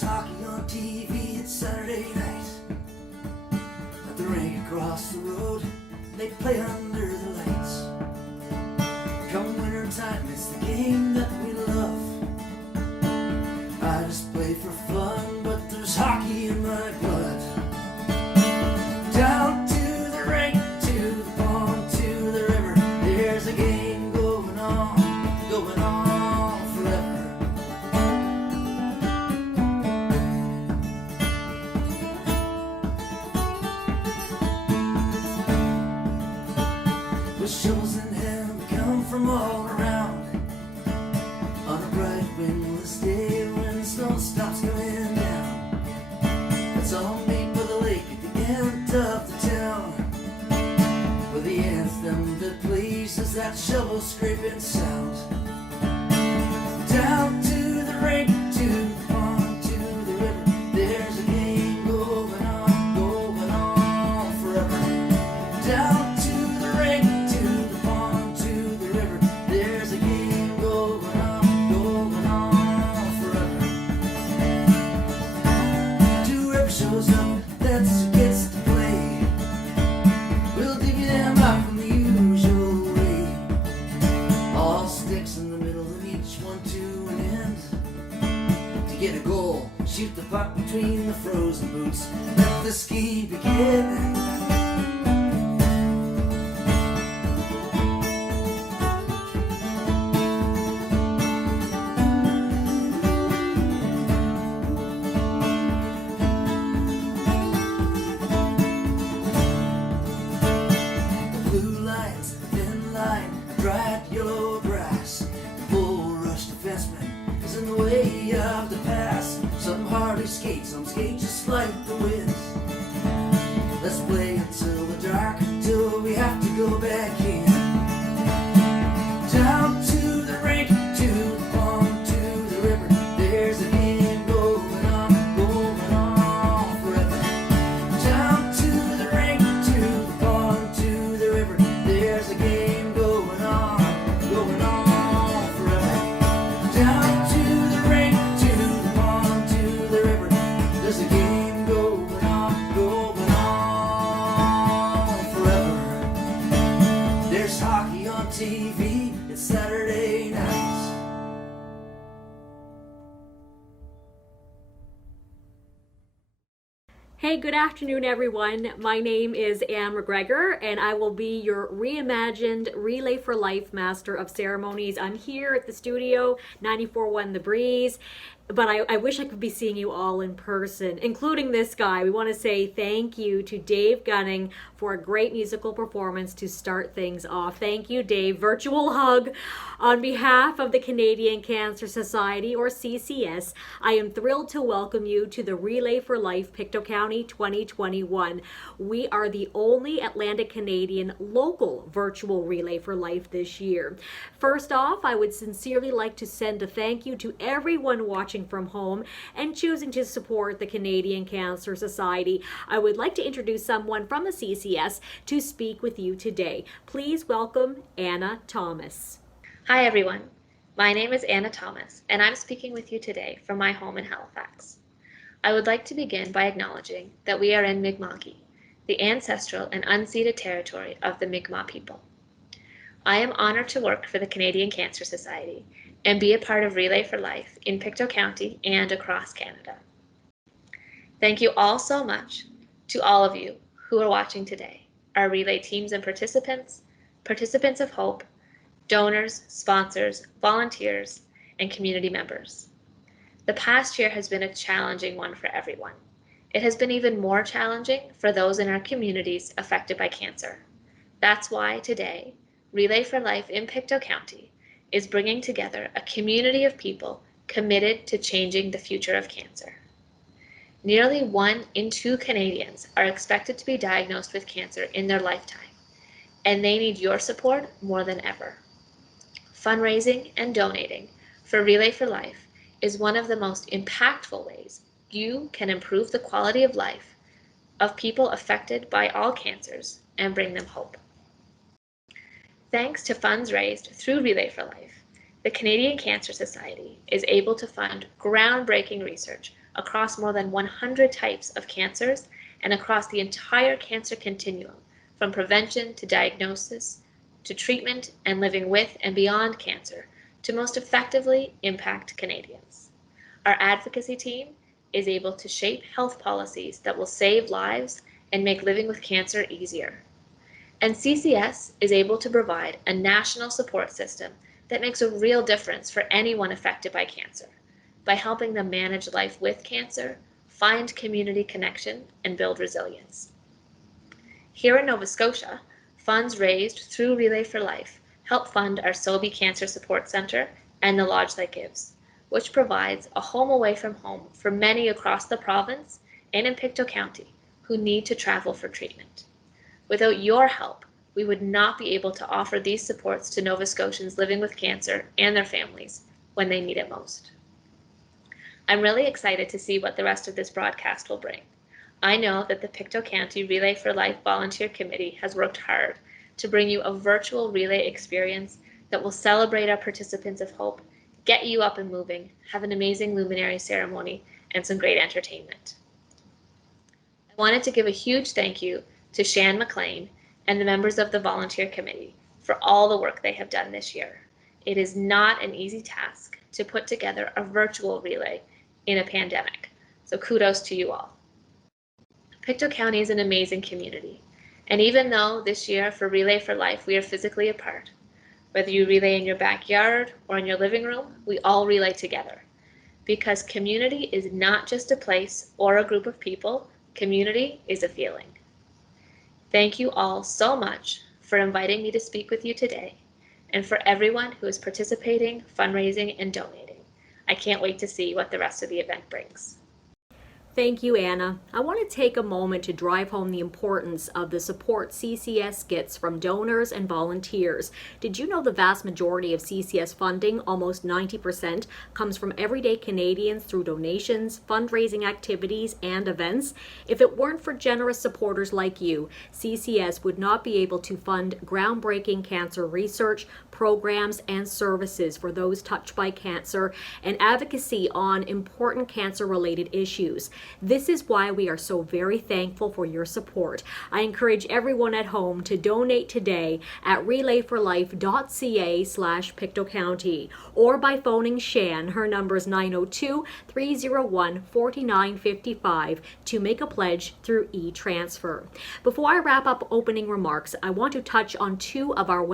There's hockey on TV, it's Saturday night. At the rink across the road, they play under the lights. Come winter time, it's the game that we love. I just play for fun, but there's hockey in my blood. Down to the rink, to the pond, to the river, there's a game going on forever. With shovels in hand, we come from all around. On a bright windless day when the snow stops coming down, let's all meet by the lake at the end of the town, where the anthem that plays is that shovel scraping sound. Down to the rink, to the pond, to the river, there's a game going on forever. Down to the rink, to the pond, to the river, there's a game going on forever. Whoever shows up, that's who gets to play. We'll divvy them up in the usual way. All sticks in the middle of each one to an end. To get a goal, shoot the puck between the frozen boots. Let the ski begin. Dried yellow grass, the bull rush defenseman is in the way of the pass. Some hardly skate, some skate just like the wind. Let's play until the dark, till we have to go back in. Down to the rink, to the pond, to the river, there's a game going on forever. Down to the rink, to the pond, to the river, there's a game going on forever. Down to the rink, to the pond, to the river, there's a game going on forever. There's hockey on TV, it's Saturday night. Hey, good afternoon, everyone. My name is Anne McGregor, and I will be your Reimagined Relay for Life Master of Ceremonies. I'm here at the studio, 94.1 The Breeze, but I wish I could be seeing you all in person, including this guy. We want to say thank you to Dave Gunning for a great musical performance to start things off. Thank you, Dave. Virtual hug. On behalf of the Canadian Cancer Society, or CCS, I am thrilled to welcome you to the Relay for Life Pictou County 2021. We are the only Atlantic Canadian local virtual Relay for Life this year. First off, I would sincerely like to send a thank you to everyone watching from home and choosing to support the Canadian Cancer Society. I would like to introduce someone from the CCS to speak with you today. Please welcome Anna Thomas. Hi everyone, my name is Anna Thomas and I'm speaking with you today from my home in Halifax. I would like to begin by acknowledging that we are in Mi'kmaq, the ancestral and unceded territory of the Mi'kmaq people. I am honored to work for the Canadian Cancer Society and be a part of Relay for Life in Pictou County and across Canada. Thank you all so much to all of you who are watching today, our Relay teams and participants of hope, donors, sponsors, volunteers, and community members. The past year has been a challenging one for everyone. It has been even more challenging for those in our communities affected by cancer. That's why today, Relay for Life in Pictou County is bringing together a community of people committed to changing the future of cancer. Nearly 1 in 2 Canadians are expected to be diagnosed with cancer in their lifetime, and they need your support more than ever. Fundraising and donating for Relay for Life is one of the most impactful ways you can improve the quality of life of people affected by all cancers and bring them hope. Thanks to funds raised through Relay for Life, the Canadian Cancer Society is able to fund groundbreaking research across more than 100 types of cancers and across the entire cancer continuum, from prevention to diagnosis to treatment and living with and beyond cancer, to most effectively impact Canadians. Our advocacy team is able to shape health policies that will save lives and make living with cancer easier. And CCS is able to provide a national support system that makes a real difference for anyone affected by cancer, by helping them manage life with cancer, find community connection, and build resilience. Here in Nova Scotia, funds raised through Relay for Life help fund our Sobey Cancer Support Centre and the Lodge That Gives, which provides a home away from home for many across the province and in Pictou County who need to travel for treatment. Without your help, we would not be able to offer these supports to Nova Scotians living with cancer and their families when they need it most. I'm really excited to see what the rest of this broadcast will bring. I know that the Pictou County Relay for Life Volunteer Committee has worked hard to bring you a virtual relay experience that will celebrate our participants of hope, get you up and moving, have an amazing luminary ceremony, and some great entertainment. I wanted to give a huge thank you to Shan McLean and the members of the volunteer committee for all the work they have done this year. It is not an easy task to put together a virtual relay in a pandemic, so kudos to you all. Pictou County is an amazing community, and even though this year for Relay for Life we are physically apart, whether you relay in your backyard or in your living room, we all relay together. Because community is not just a place or a group of people, community is a feeling. Thank you all so much for inviting me to speak with you today, and for everyone who is participating, fundraising, and donating. I can't wait to see what the rest of the event brings. Thank you, Anna. I want to take a moment to drive home the importance of the support CCS gets from donors and volunteers. Did you know the vast majority of CCS funding, almost 90%, comes from everyday Canadians through donations, fundraising activities, and events? If it weren't for generous supporters like you, CCS would not be able to fund groundbreaking cancer research, programs, and services for those touched by cancer, and advocacy on important cancer-related issues. This is why we are so very thankful for your support. I encourage everyone at home to donate today at relayforlife.ca/Pictou County or by phoning Shan. Her number is 902-301-4955 to make a pledge through e-transfer. Before I wrap up opening remarks, I want to touch on two of our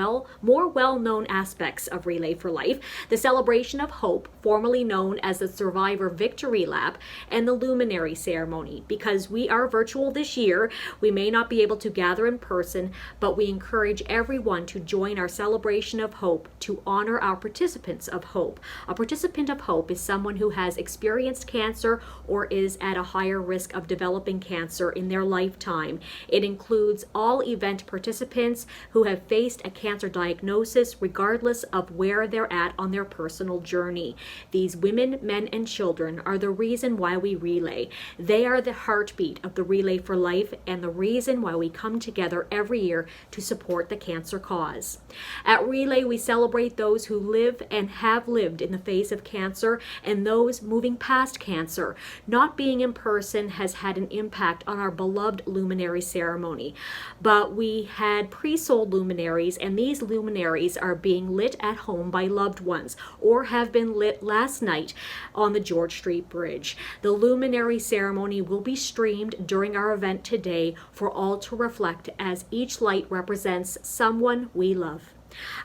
more well-known aspects of Relay for Life: the Celebration of Hope, formerly known as the Survivor Victory Lap, and the Luminary Ceremony. Because we are virtual this year, we may not be able to gather in person, but we encourage everyone to join our Celebration of Hope to honor our participants of hope. A participant of hope is someone who has experienced cancer or is at a higher risk of developing cancer in their lifetime. It includes all event participants who have faced a cancer diagnosis regardless of where they're at on their personal journey. These women, men, and children are the reason why we relay. They are the heartbeat of the Relay for Life and the reason why we come together every year to support the cancer cause. At Relay, we celebrate those who live and have lived in the face of cancer and those moving past cancer. Not being in person has had an impact on our beloved luminary ceremony, but we had pre-sold luminaries, and these luminaries are being lit at home by loved ones or have been lit last night on the George Street Bridge. The luminary ceremony will be streamed during our event today for all to reflect, as each light represents someone we love.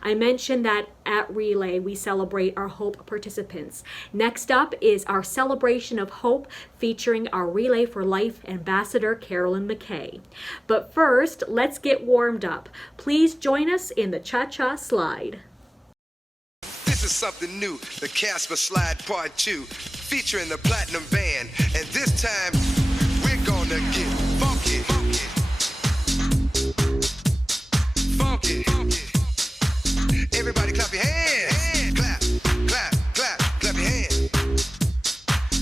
I mentioned that at Relay we celebrate our Hope participants. Next up is our Celebration of Hope featuring our Relay for Life ambassador Carolyn McKay. But first, let's get warmed up. Please join us in the Cha-Cha Slide. This is something new, the Casper Slide Part 2, featuring the Platinum Band, and this time we're gonna get funky, funky, funky. Everybody clap your hands, clap, clap, clap, clap your hands,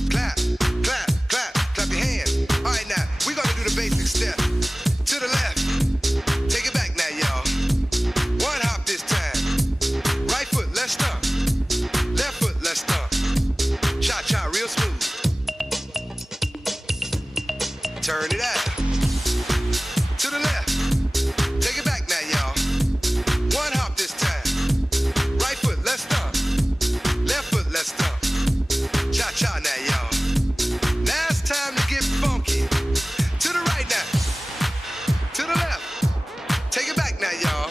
clap, clap, clap, clap your hands. All right, now we're gonna do the basic step. To the left, take it back now, y'all. One hop this time. Right foot, let's stomp. Left foot, let's stomp. Cha-cha, real smooth. Turn it out. To the left. Take it back now, y'all. One hop this time. Right foot, let's stomp. Left foot, let's stomp. Cha-cha now, y'all. Now it's time to get funky. To the right now. To the left. Take it back now, y'all.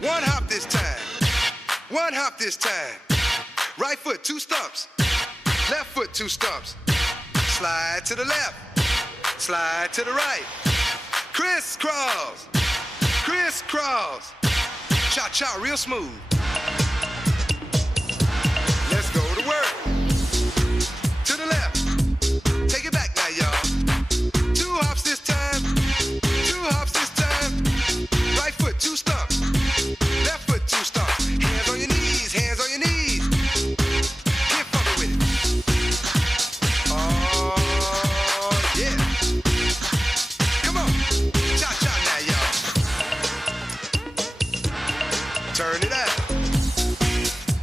One hop this time. One hop this time. Right foot, 2 stumps. Left foot, 2 stumps. Slide to the left. Slide to the right. Crisscross. Crisscross. Cha-cha real smooth. Let's go to work. To the left. Take it back now, y'all. 2 hops this time. 2 hops this time. Right foot, 2 stumps. Left foot, 2 stumps. Hands on your knees. Hands on your knees. Get funky with it. Oh, yeah. Come on. Cha-cha now, y'all. Turn it out.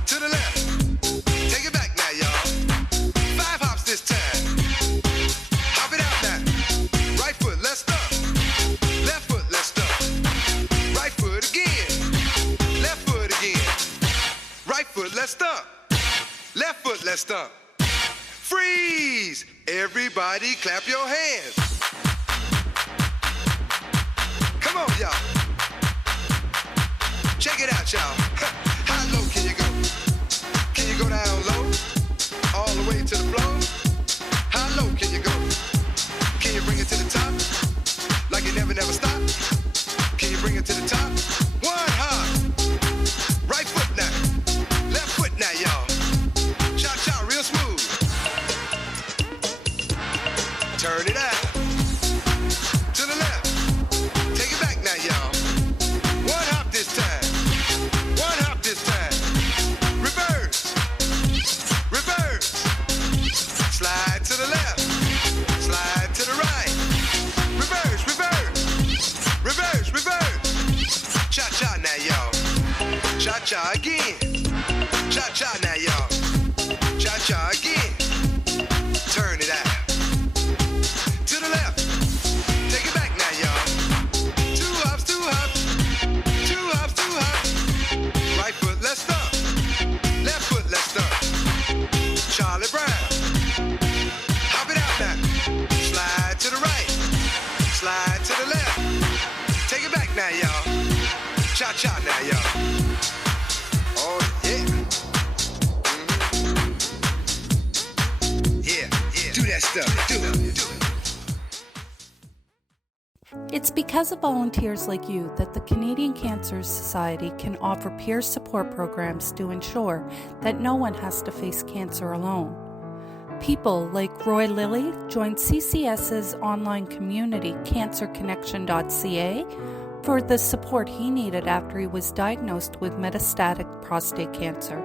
To the left. Take it back now, y'all. 5 hops this time. Hop it out now. Right foot, let's stomp. Left foot, let's stomp. Right foot again. Left foot again. Right foot, let's stomp. Left foot, let's stomp. Freeze! Everybody clap your hands. Come on, y'all. Check it out, y'all. How low can you go? Can you go down low? All the way to the floor? How low can you go? Can you bring it to the top? Like it never, never stop? Can you bring it to the top? One hop. Right foot now. Left foot now, y'all. Cha-cha real smooth. Turn it out. To the left. Take it back now, y'all. One hop this time. One hop this time. Reverse. Reverse. Slide to the left. Slide to the right. Reverse, reverse. Reverse, reverse. Cha-cha now, y'all. Cha-cha again. Cha-cha now, y'all. Cha-cha again. Turn it out. To the left. Take it back now, y'all. 2 hops, 2 hops. 2 hops, 2 hops. Right foot, let's stomp. Left foot, let's stomp. Charlie Brown. Hop it out now. Slide to the right. Slide to the left. Take it back now, y'all. Cha-cha now, y'all. Oh, yeah. Yeah, yeah. Do that stuff. Do it. Do it. It's because of volunteers like you that the Canadian Cancer Society can offer peer support programs to ensure that no one has to face cancer alone. People like Roy Lilly joined CCS's online community, cancerconnection.ca, for the support he needed after he was diagnosed with metastatic prostate cancer.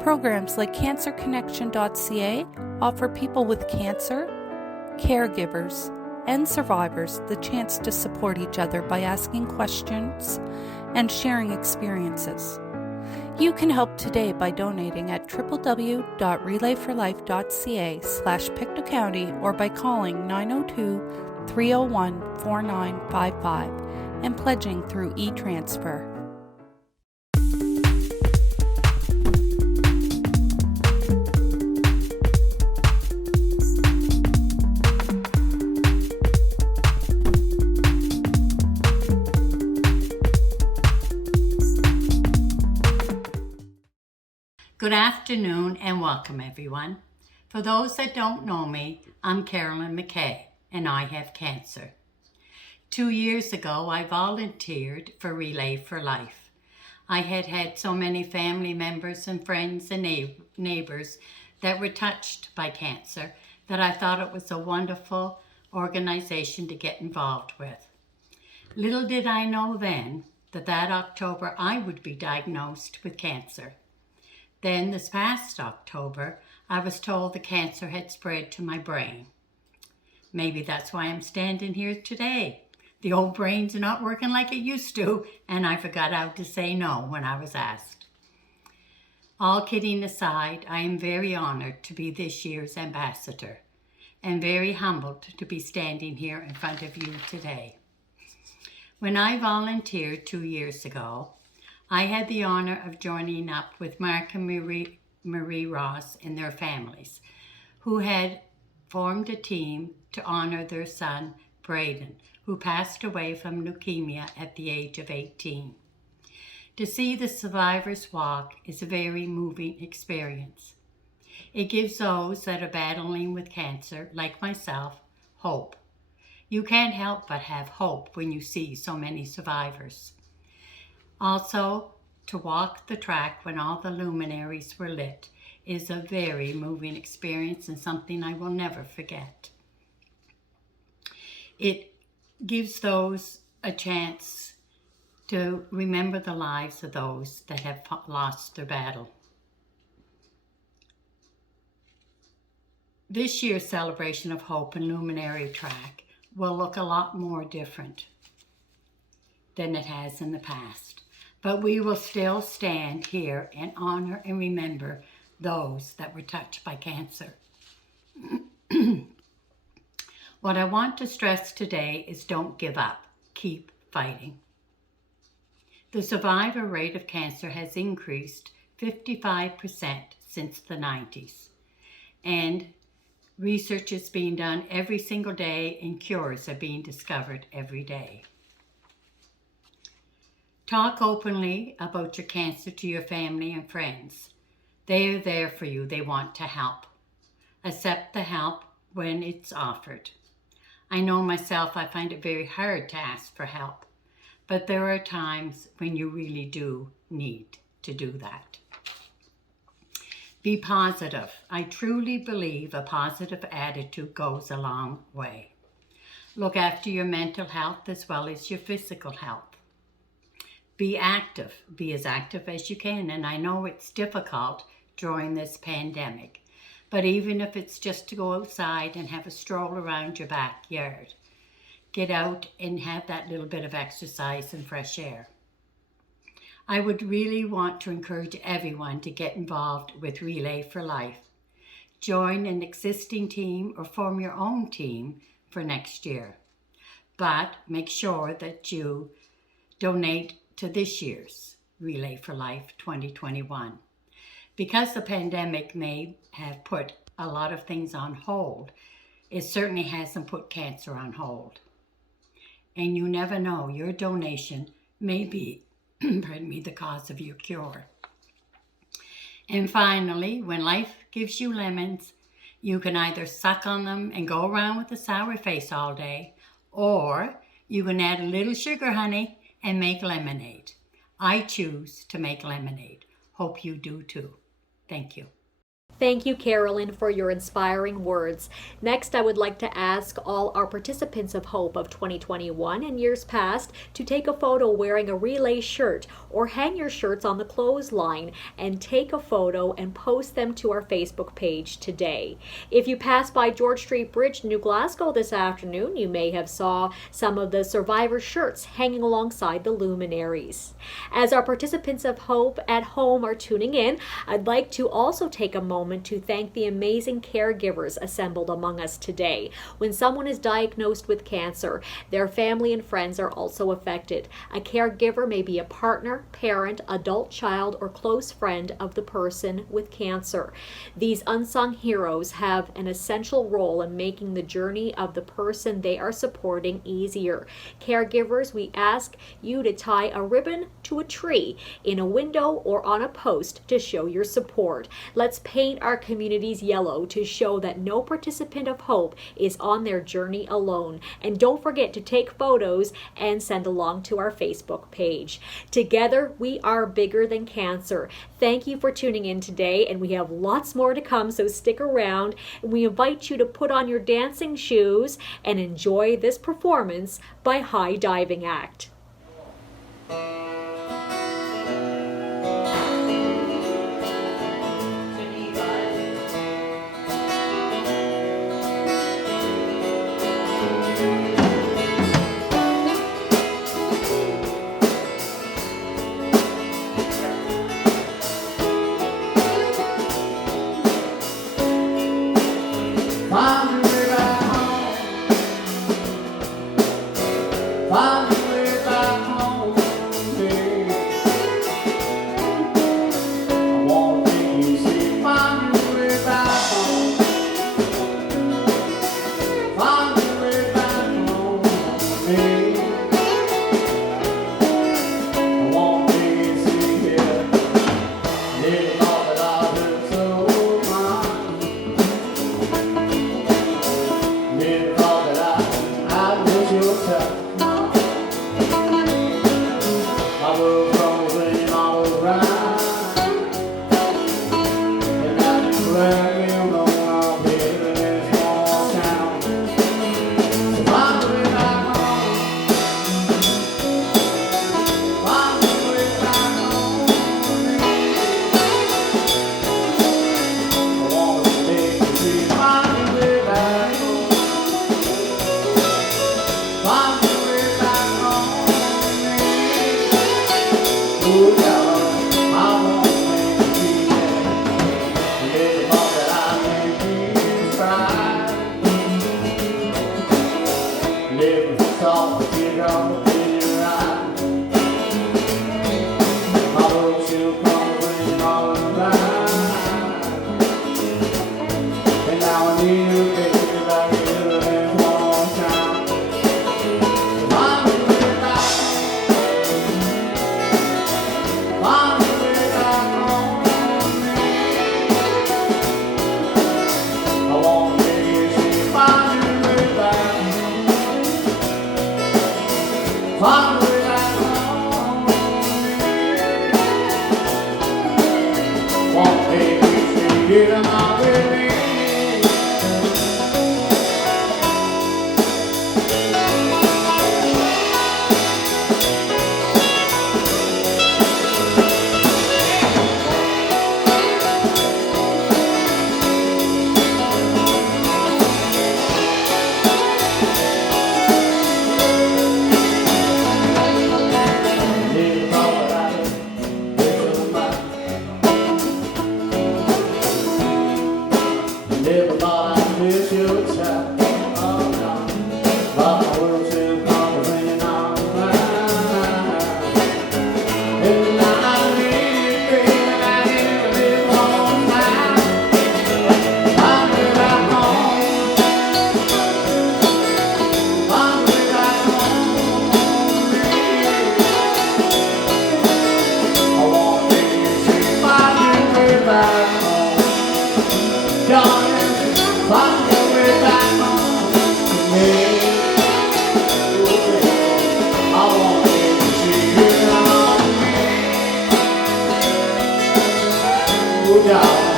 Programs like cancerconnection.ca offer people with cancer, caregivers, and survivors the chance to support each other by asking questions and sharing experiences. You can help today by donating at www.relayforlife.ca/Pictou County or by calling 902-301-4955 and pledging through e-transfer. Good afternoon and welcome everyone. For those that don't know me, I'm Carolyn McKay and I have cancer. 2 years ago, I volunteered for Relay for Life. I had so many family members and friends and neighbors that were touched by cancer that I thought it was a wonderful organization to get involved with. Little did I know then that October I would be diagnosed with cancer. Then this past October, I was told the cancer had spread to my brain. Maybe that's why I'm standing here today. The old brain's not working like it used to, and I forgot how to say no when I was asked. All kidding aside, I am very honored to be this year's ambassador. and very humbled to be standing here in front of you today. When I volunteered 2 years ago, I had the honor of joining up with Mark and Marie Ross and their families, who had formed a team to honor their son, Braden, who passed away from leukemia at the age of 18. To see the survivors walk is a very moving experience. It gives those that are battling with cancer, like myself, hope. You can't help but have hope when you see so many survivors. Also, to walk the track when all the luminaries were lit is a very moving experience and something I will never forget. It gives those a chance to remember the lives of those that have lost their battle. This year's celebration of hope and luminary track will look a lot more different than it has in the past. But we will still stand here and honor and remember those that were touched by cancer. What I want to stress today is don't give up. Keep fighting. The survivor rate of cancer has increased 55% since the 90s. And research is being done every single day and cures are being discovered every day. Talk openly about your cancer to your family and friends. They are there for you. They want to help. Accept the help when it's offered. I know myself, I find it very hard to ask for help, but there are times when you really do need to do that. Be positive. I truly believe a positive attitude goes a long way. Look after your mental health as well as your physical health. Be active. Be as active as you can. And I know it's difficult during this pandemic, but even if it's just to go outside and have a stroll around your backyard, get out and have that little bit of exercise and fresh air. I would really want to encourage everyone to get involved with Relay for Life. Join an existing team or form your own team for next year. But make sure that you donate to this year's Relay for Life 2021. Because the pandemic may have put a lot of things on hold, it certainly hasn't put cancer on hold. And you never know, your donation may be the cause of your cure. And finally, when life gives you lemons, you can either suck on them and go around with a sour face all day, or you can add a little sugar, honey, and make lemonade. I choose to make lemonade. Hope you do too. Thank you. Thank you, Carolyn, for your inspiring words. Next, I would like to ask all our participants of Hope of 2021 and years past to take a photo wearing a Relay shirt or hang your shirts on the clothesline and take a photo and post them to our Facebook page today. If you pass by George Street Bridge, New Glasgow this afternoon, you may have saw some of the survivor shirts hanging alongside the luminaries. As our participants of Hope at home are tuning in, I'd like to also take a moment to thank the amazing caregivers assembled among us today. When someone is diagnosed with cancer, their family and friends are also affected. A caregiver may be a partner, parent, adult child, or close friend of the person with cancer. These unsung heroes have an essential role in making the journey of the person they are supporting easier. Caregivers, we ask you to tie a ribbon to a tree, in a window, or on a post to show your support. Let's paint our communities yellow to show that no participant of Hope is on their journey alone. And don't forget to take photos and send along to our Facebook page. Together, we are bigger than cancer. Thank you for tuning in today, and we have lots more to come, so stick around. And we invite you to put on your dancing shoes and enjoy this performance by High Diving Act. Find a river find a way back home. One day we get on my way. Never thought I'd miss your child. Oh no, but my world still comes ringing on mine. And I need baby, I need to live on time. Find me back home. Find me back home. I want to see my way back home. Darling, find your way back home to me. I want to see you on me. Oh, darling,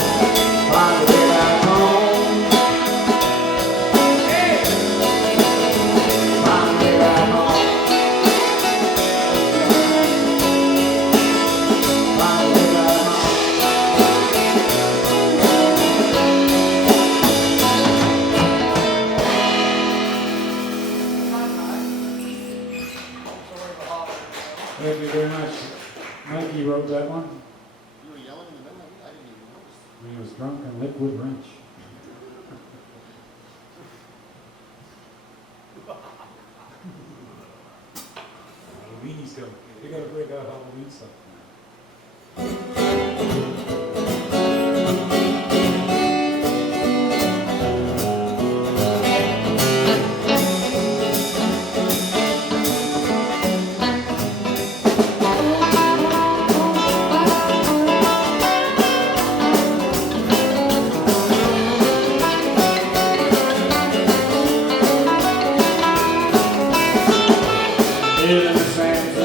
find your way back home. Hey, find your way back home. Find your way back home. Thank you very much. Mikey wrote that one. You were yelling in the middle of it? I didn't even notice. When he was drunk on liquid wrench. Halloween's coming. We gotta break out Halloween stuff. In the sand,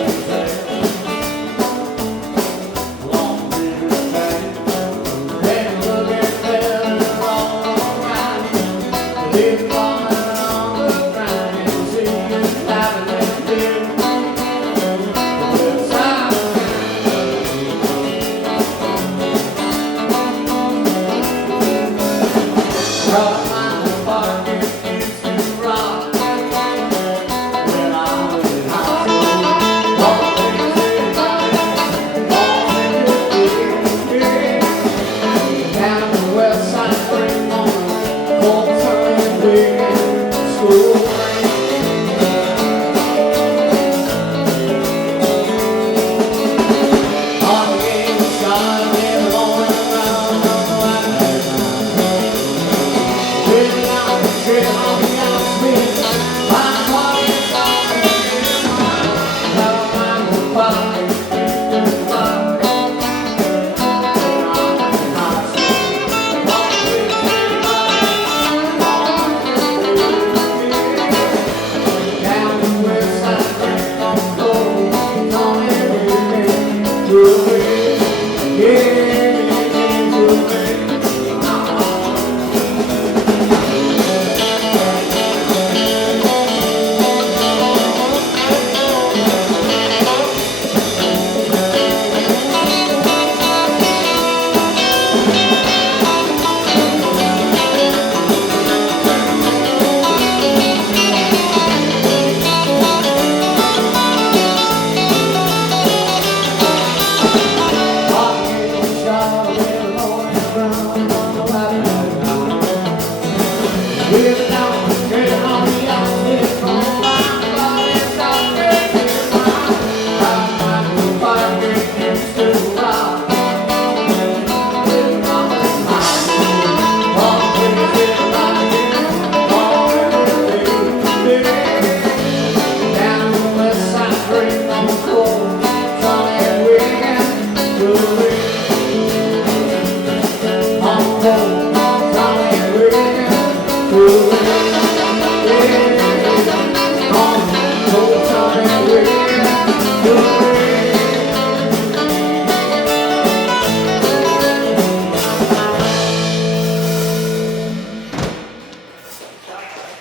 long river bank, and look at them all around. Live on the ground and see you having a big good time. Rock my park, it used to rock. When I was in high school, all things in down the west side, bring morning, full turn weekend, school break. On the game side, in the morning around on the white line. Living out the trail on the outside, my party's on the now I'm party,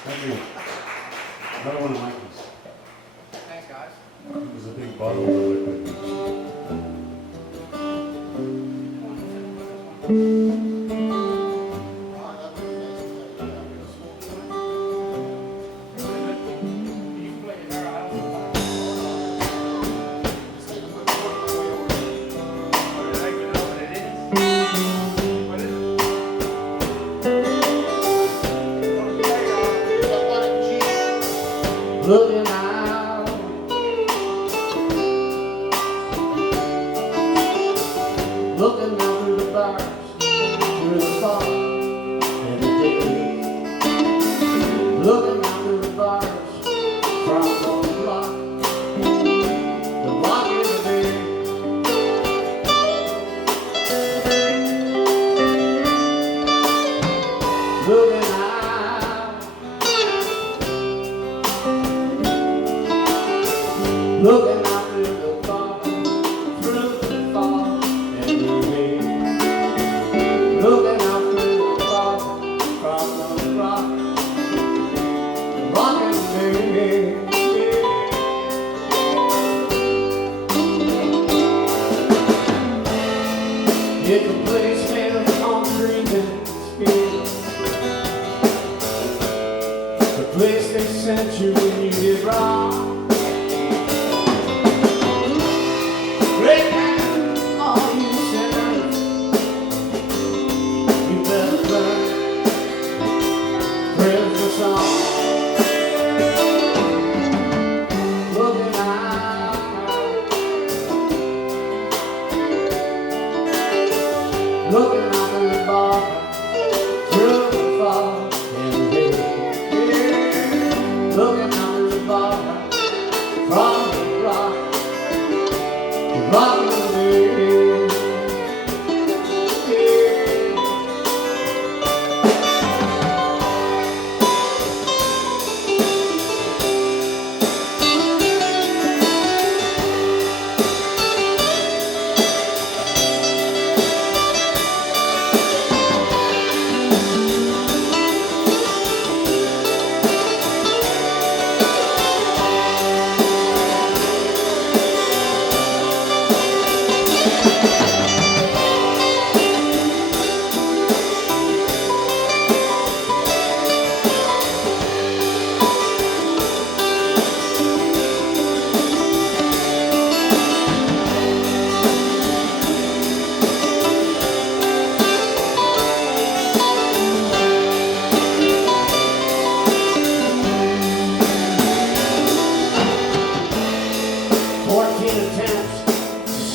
Thank you. Another one of Mikey's. Thanks, guys. It was a big bottle of liquid. That would be nice to have a small one. Just take a look at the way over. Got one in G. Looking out, looking out through the bars, through the fog, and the day. Looking out through the bars, from the block in the day. Looking out. Looking out through the fog, and the rain. Looking out through the fog, from the rock and the rain. It's a place made of concrete and steel. The place they sent you when you did wrong. Great man, all you sinners, you better learn praise the song. Looking out, looking out through the bar, through the fog and the day. Looking out through the bar, from the rock. Rock in the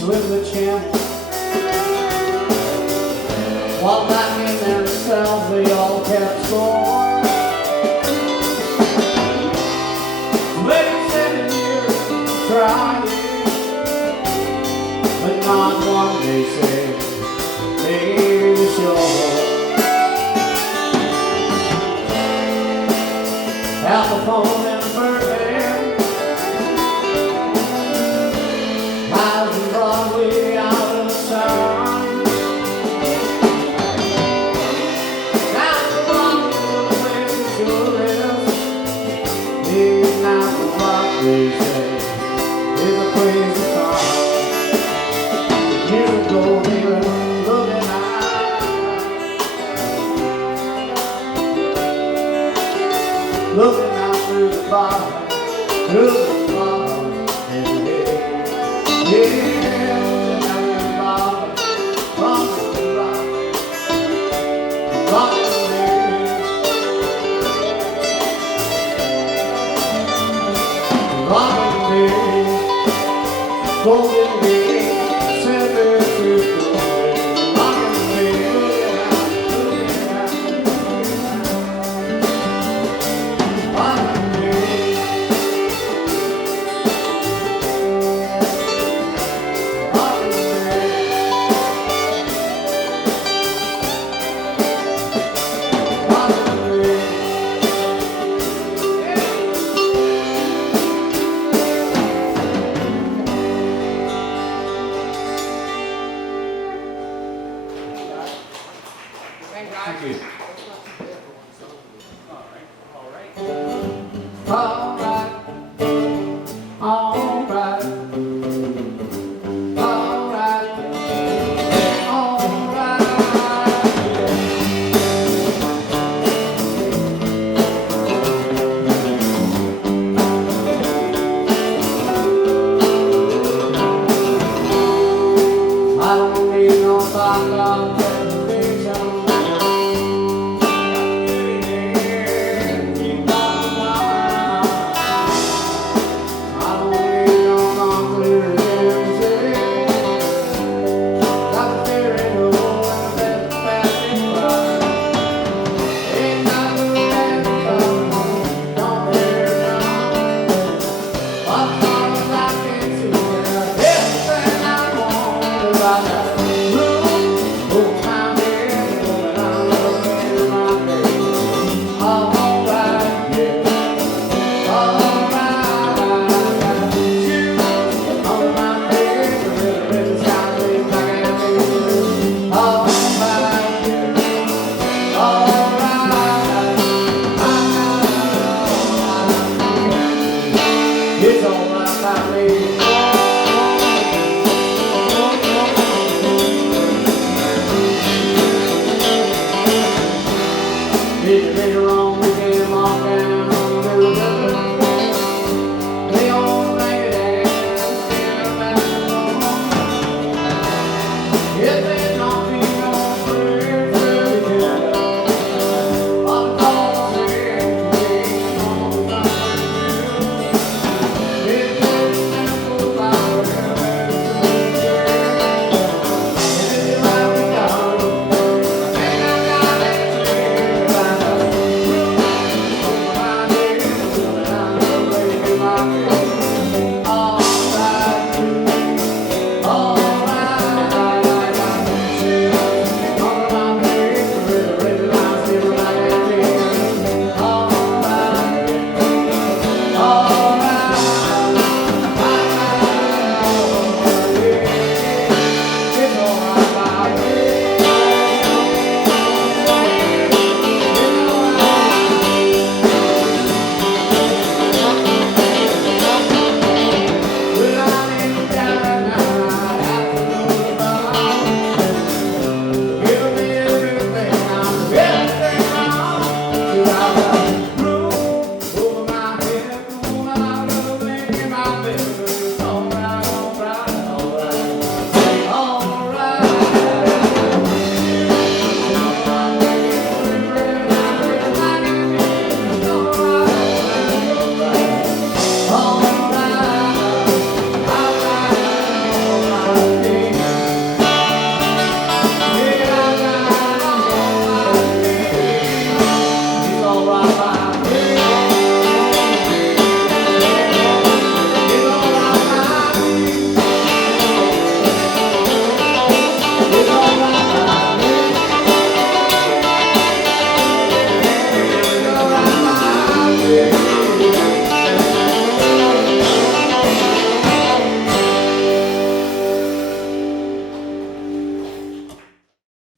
swim the channel. While back in their cells they all kept score. Maybe 7 years trying, but not one they say made the shore. Half a phone and a birthday, highs and Broadway out in the sun. Now the rock is the place it sure is. Even now the rock they say is a place to come. Years ago they were looking looking out through the bar, through the bar, and looking out through the bar, from the rock, rock and golden gate, center to the way, rock and looking out, looking out, looking out.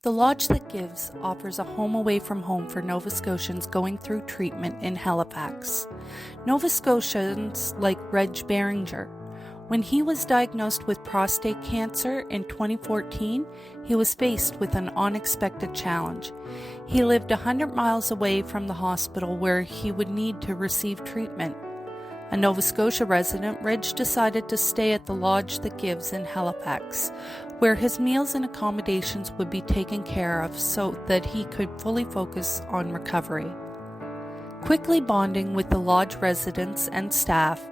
The Lodge That Gives offers a home away from home for Nova Scotians going through treatment in Halifax. Nova Scotians like Reg Beringer. When he was diagnosed with prostate cancer in 2014, he was faced with an unexpected challenge. He lived 100 miles away from the hospital where he would need to receive treatment. A Nova Scotia resident, Reg decided to stay at the Lodge That Gives in Halifax, where his meals and accommodations would be taken care of so that he could fully focus on recovery. Quickly bonding with the lodge residents and staff,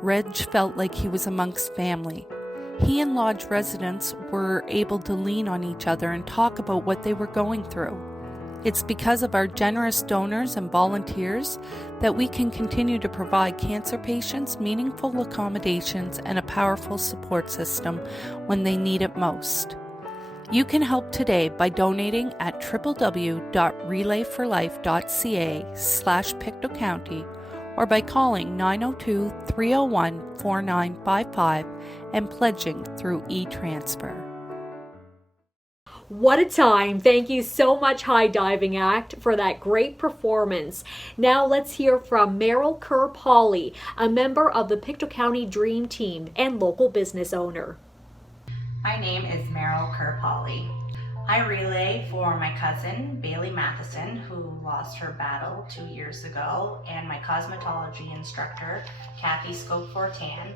Reg felt like he was amongst family. He and lodge residents were able to lean on each other and talk about what they were going through. It's because of our generous donors and volunteers that we can continue to provide cancer patients meaningful accommodations and a powerful support system when they need it most. You can help today by donating at www.relayforlife.ca/Pictou County or by calling 902-301-4955 and pledging through e-transfer. What a time. Thank you so much, High Diving Act, for that great performance. Now let's hear from Meryl Kerr-Pauley, a member of the Pictou County Dream Team and local business owner. My name is Meryl Kerr-Pauley. I relay for my cousin, Bailey Matheson, who lost her battle 2 years ago, and my cosmetology instructor, Kathy Scope-Fortan,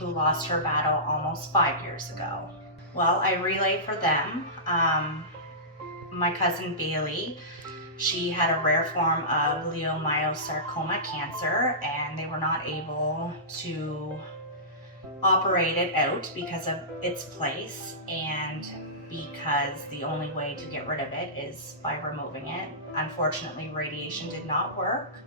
who lost her battle almost 5 years ago. Well, I relay for them. My cousin Bailey, she had a rare form of leiomyosarcoma cancer, and they were not able to operate it out because of its place and because the only way to get rid of it is by removing it. Unfortunately, radiation did not work.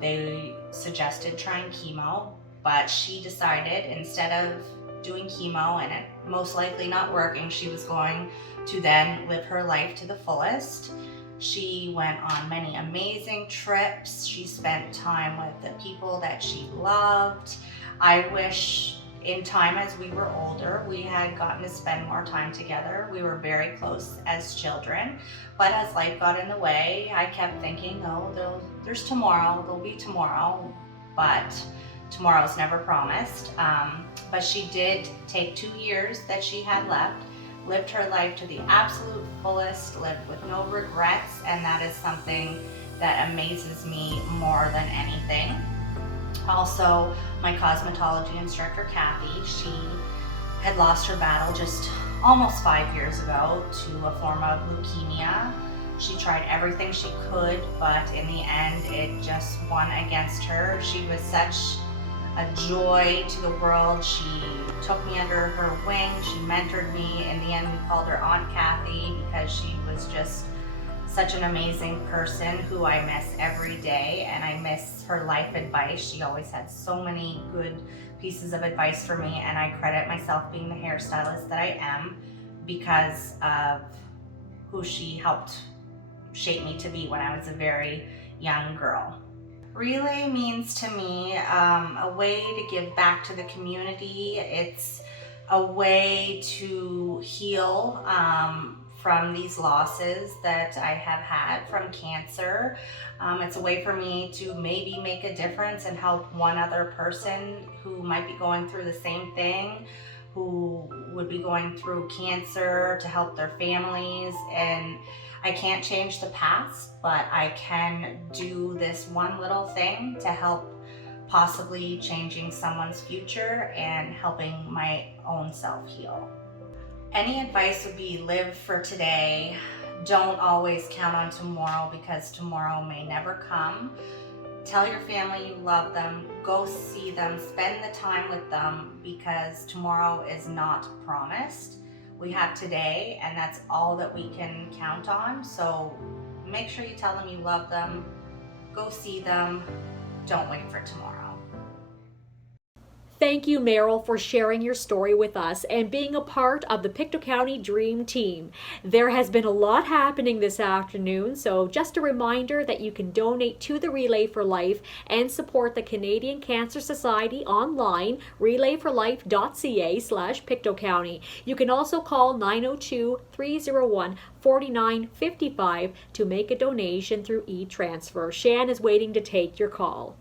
They suggested trying chemo, but she decided instead of doing chemo and it most likely not working, she was going to then live her life to the fullest. She went on many amazing trips. She spent time with the people that she loved. I wish in time as we were older, we had gotten to spend more time together. We were very close as children, but as life got in the way, I kept thinking, oh, there's tomorrow, there'll be tomorrow. But tomorrow's never promised, but she did take 2 years that she had left, lived her life to the absolute fullest, lived with no regrets, and that is something that amazes me more than anything. Also, my cosmetology instructor, Kathy, she had lost her battle just almost 5 years ago to a form of leukemia. She tried everything she could, but in the end, it just won against her. She was such a joy to the world. She took me under her wing. She mentored me. In the end, we called her Aunt Kathy because she was just such an amazing person who I miss every day, and I miss her life advice. She always had so many good pieces of advice for me, and I credit myself being the hairstylist that I am because of who she helped shape me to be when I was a very young girl. Relay means to me a way to give back to the community. It's a way to heal from these losses that I have had from cancer. It's a way for me to maybe make a difference and help one other person who might be going through the same thing, who would be going through cancer, to help their families. And I can't change the past, but I can do this one little thing to help possibly changing someone's future and helping my own self heal. Any advice would be live for today. Don't always count on tomorrow because tomorrow may never come. Tell your family you love them, go see them, spend the time with them because tomorrow is not promised. We have today, and that's all that we can count on. So make sure you tell them you love them, go see them, don't wait for tomorrow. Thank you, Meryl, for sharing your story with us and being a part of the Pictou County Dream Team. There has been a lot happening this afternoon, so just a reminder that you can donate to the Relay for Life and support the Canadian Cancer Society online, relayforlife.ca/Pictou County. You can also call 902-301-4955 to make a donation through e-transfer. Shan is waiting to take your call.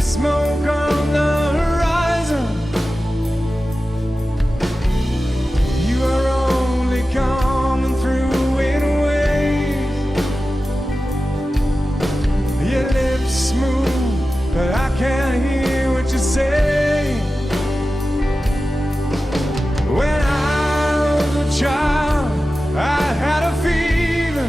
Smoke on the horizon. You are only coming through in waves. Your lips smooth, but I can't hear what you say. When I was a child, I had a fever.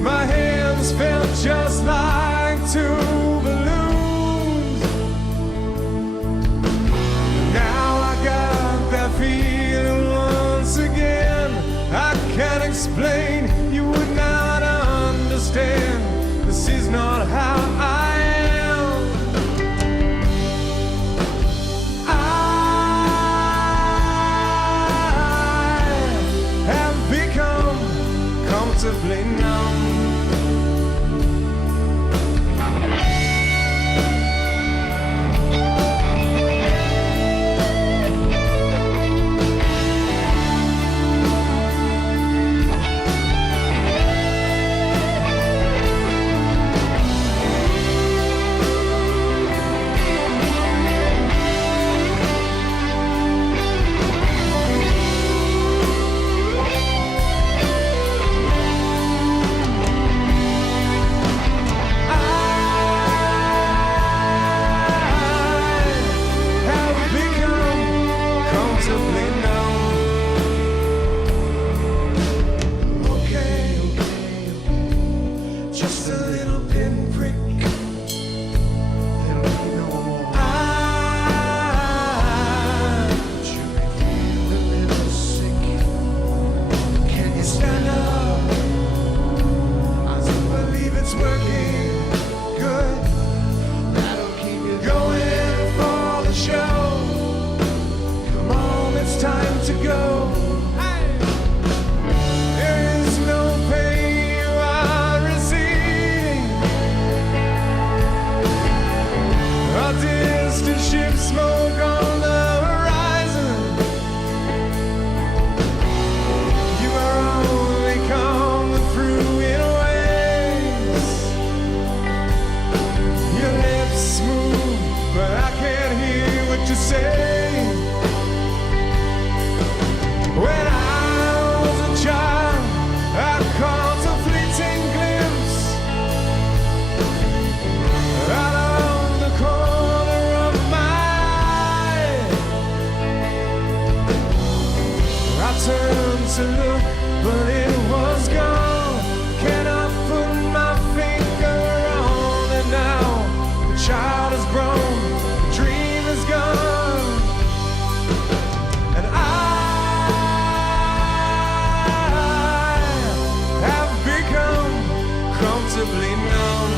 My hands felt just like two balloons. Now I got that feeling once again. I can't explain, you would not understand. This is not how I am. I have become comfortably numb. to look, but it was gone. Cannot put my finger on it now. The child is grown, the dream is gone, and I have become comfortably numb.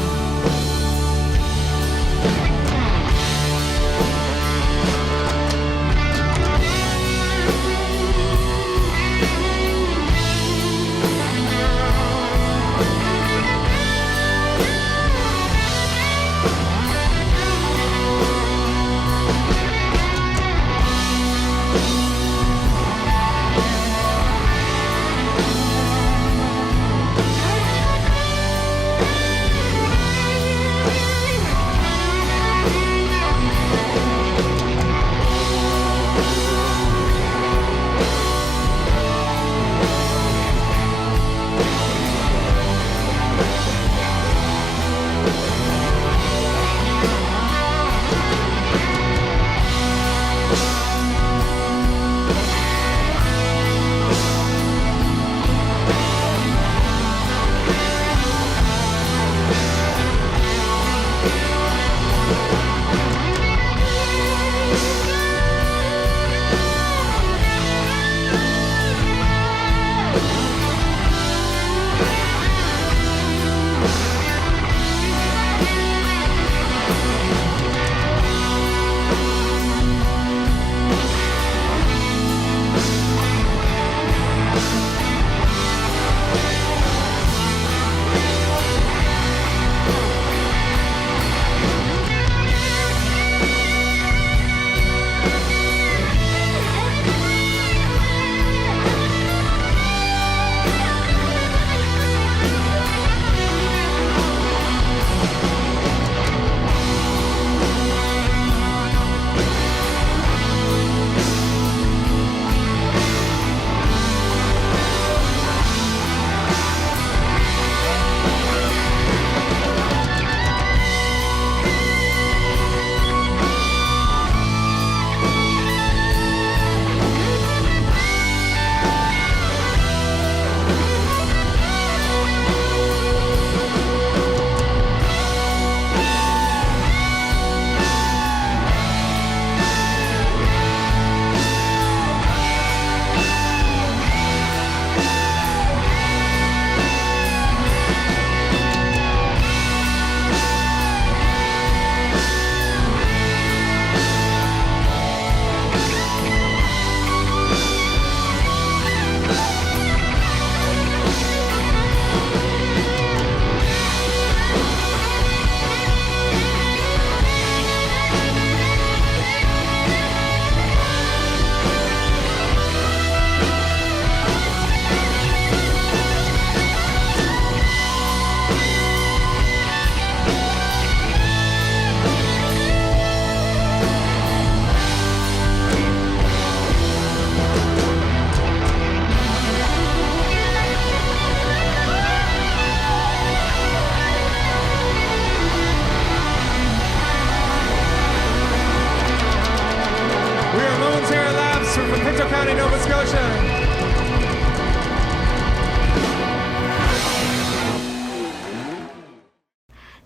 from Pictou County, Nova Scotia.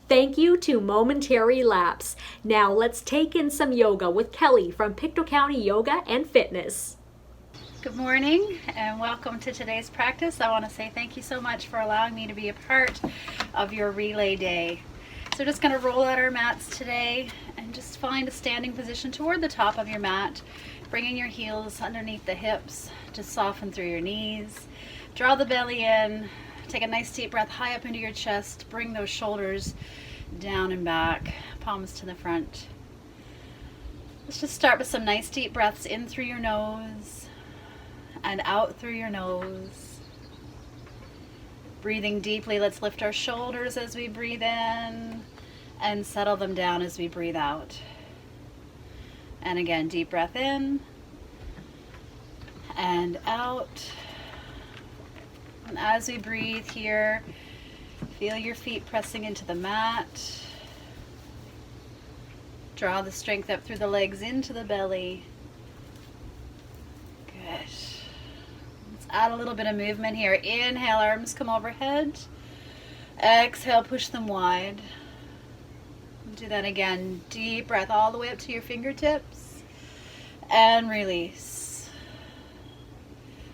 Thank you to Momentary Lapse. Now let's take in some yoga with Kelly from Pictou County Yoga and Fitness. Good morning and welcome to today's practice. I want to say thank you so much for allowing me to be a part of your relay day. So we're just going to roll out our mats today and just find a standing position toward the top of your mat, bringing your heels underneath the hips to soften through your knees. Draw the belly in, take a nice deep breath high up into your chest, bring those shoulders down and back, palms to the front. Let's just start with some nice deep breaths in through your nose and out through your nose. Breathing deeply, let's lift our shoulders as we breathe in and settle them down as we breathe out. And again, deep breath in and out. And as we breathe here, feel your feet pressing into the mat. Draw the strength up through the legs into the belly. Good. Let's add a little bit of movement here. Inhale, arms come overhead. Exhale, push them wide. Do that again. Deep breath all the way up to your fingertips. And release.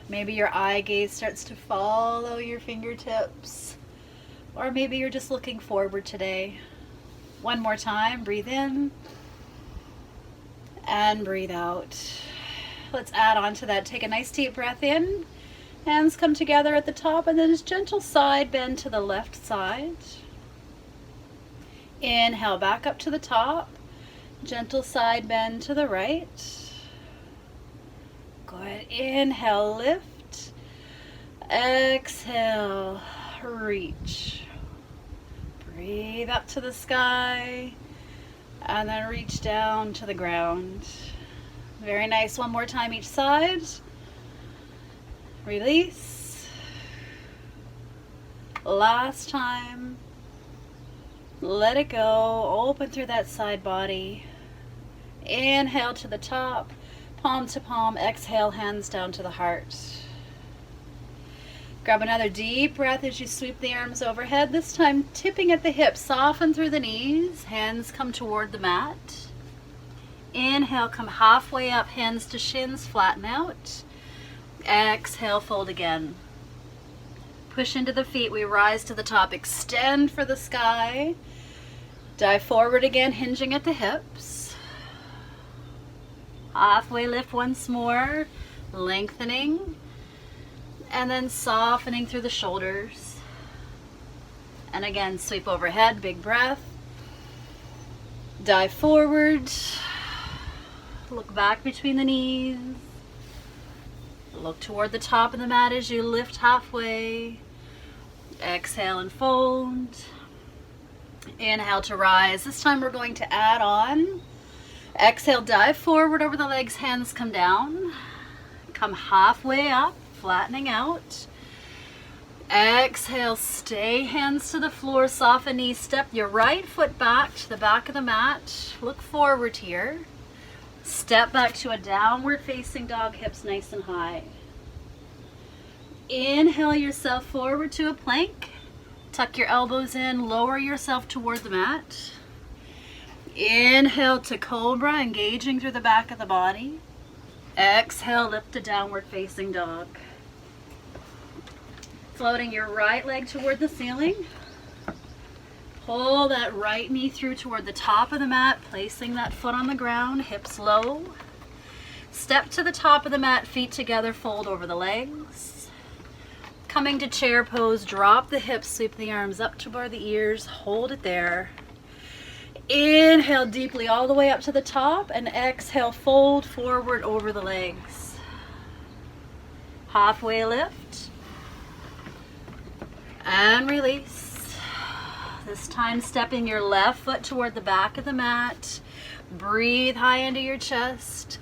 Maybe your eye gaze starts to follow your fingertips. Or maybe you're just looking forward today. One more time. Breathe in. And breathe out. Let's add on to that. Take a nice deep breath in. Hands come together at the top, and then just gentle side bend to the left side. Inhale, back up to the top. Gentle side bend to the right. Good. Inhale, lift. Exhale, reach. Breathe up to the sky. And then reach down to the ground. Very nice. One more time each side. Release. Last time. Let it go. Open through that side body. Inhale to the top. Palm to palm. Exhale, hands down to the heart. Grab another deep breath as you sweep the arms overhead. This time tipping at the hips. Soften through the knees. Hands come toward the mat. Inhale, come halfway up. Hands to shins. Flatten out. Exhale, fold again. Push into the feet. We rise to the top. Extend for the sky. Dive forward again, hinging at the hips. Halfway lift once more. Lengthening. And then softening through the shoulders. And again, sweep overhead, big breath. Dive forward. Look back between the knees. Look toward the top of the mat as you lift halfway. Exhale and fold. Inhale to rise. This time we're going to add on. Exhale, dive forward over the legs, hands come down. Come halfway up. Flattening out. Exhale, stay hands to the floor, soften knees, step your right foot back to the back of the mat. Look forward here. Step back to a downward facing dog, hips nice and high. Inhale yourself forward to a plank. Tuck your elbows in, lower yourself toward the mat. Inhale to cobra, engaging through the back of the body. Exhale, lift to downward facing dog. Floating your right leg toward the ceiling. Pull that right knee through toward the top of the mat, placing that foot on the ground, hips low. Step to the top of the mat, feet together, fold over the legs. Coming to chair pose, drop the hips, sweep the arms up toward the ears, hold it there. Inhale deeply all the way up to the top, and exhale, fold forward over the legs. Halfway lift. And release. This time stepping your left foot toward the back of the mat. Breathe high into your chest.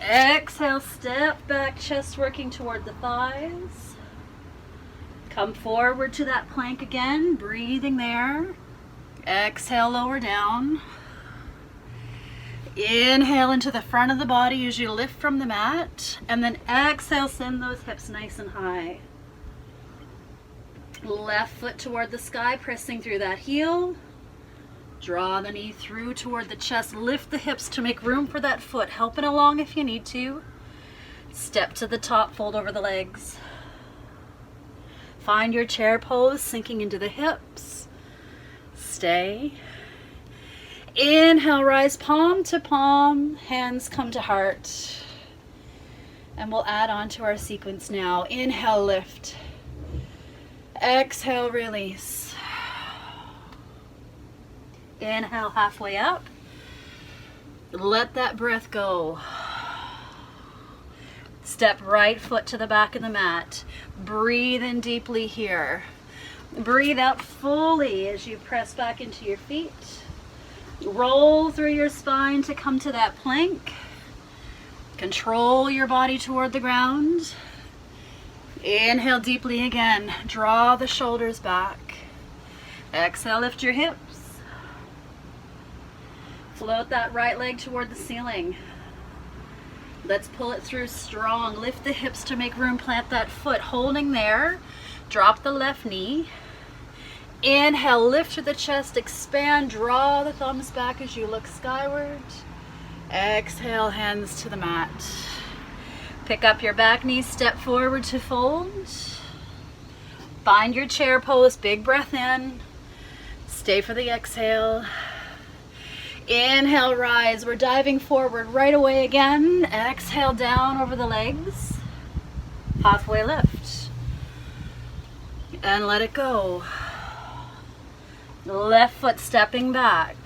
Exhale, step back, chest working toward the thighs. Come forward to that plank again, breathing there. Exhale, lower down. Inhale into the front of the body as you lift from the mat. And then exhale, send those hips nice and high. Left foot toward the sky, pressing through that heel. Draw the knee through toward the chest. Lift the hips to make room for that foot. Help it along if you need to. Step to the top, fold over the legs. Find your chair pose, sinking into the hips. Stay. Inhale, rise palm to palm. Hands come to heart. And we'll add on to our sequence now. Inhale, lift. Exhale, release. Inhale, halfway up. Let that breath go. Step right foot to the back of the mat. Breathe in deeply here. Breathe out fully as you press back into your feet. Roll through your spine to come to that plank. Control your body toward the ground. Inhale deeply again. Draw the shoulders back. Exhale, lift your hips. Float that right leg toward the ceiling. Let's pull it through strong. Lift the hips to make room. Plant that foot, holding there. Drop the left knee. Inhale, lift through the chest, expand, draw the thumbs back as you look skyward. Exhale, hands to the mat. Pick up your back knee, step forward to fold. Find your chair pose, big breath in. Stay for the exhale. Inhale, rise. We're diving forward right away again. Exhale, down over the legs. Halfway lift. And let it go. Left foot stepping back.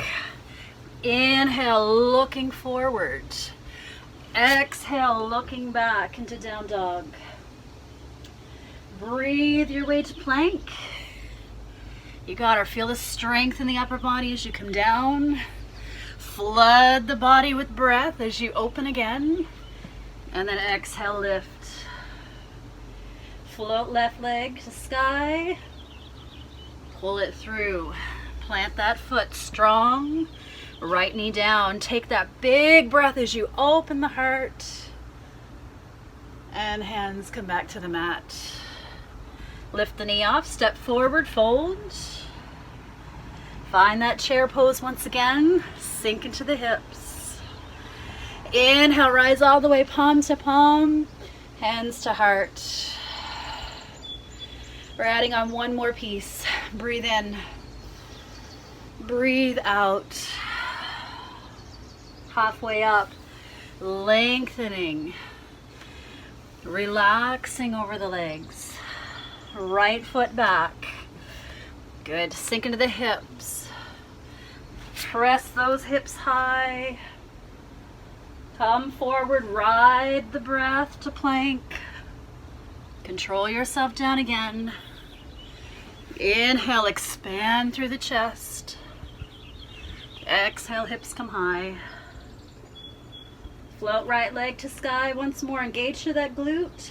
Inhale, looking forward. Exhale, looking back into down dog. Breathe your way to plank. You got her. Feel the strength in the upper body as you come down. Flood the body with breath as you open again. And then exhale, lift. Float left leg to sky. Pull it through. Plant that foot strong. Right knee down. Take that big breath as you open the heart. And hands come back to the mat. Lift the knee off, step forward, fold. Find that chair pose once again. Sink into the hips. Inhale, rise all the way, palm to palm, hands to heart. We're adding on one more piece. Breathe in. Breathe out. Halfway up, lengthening. Relaxing over the legs. Right foot back. Good. Sink into the hips. Press those hips high. Come forward. Ride the breath to plank. Control yourself down again. Inhale, expand through the chest. Exhale, hips come high. Float right leg to sky once more. Engage to that glute.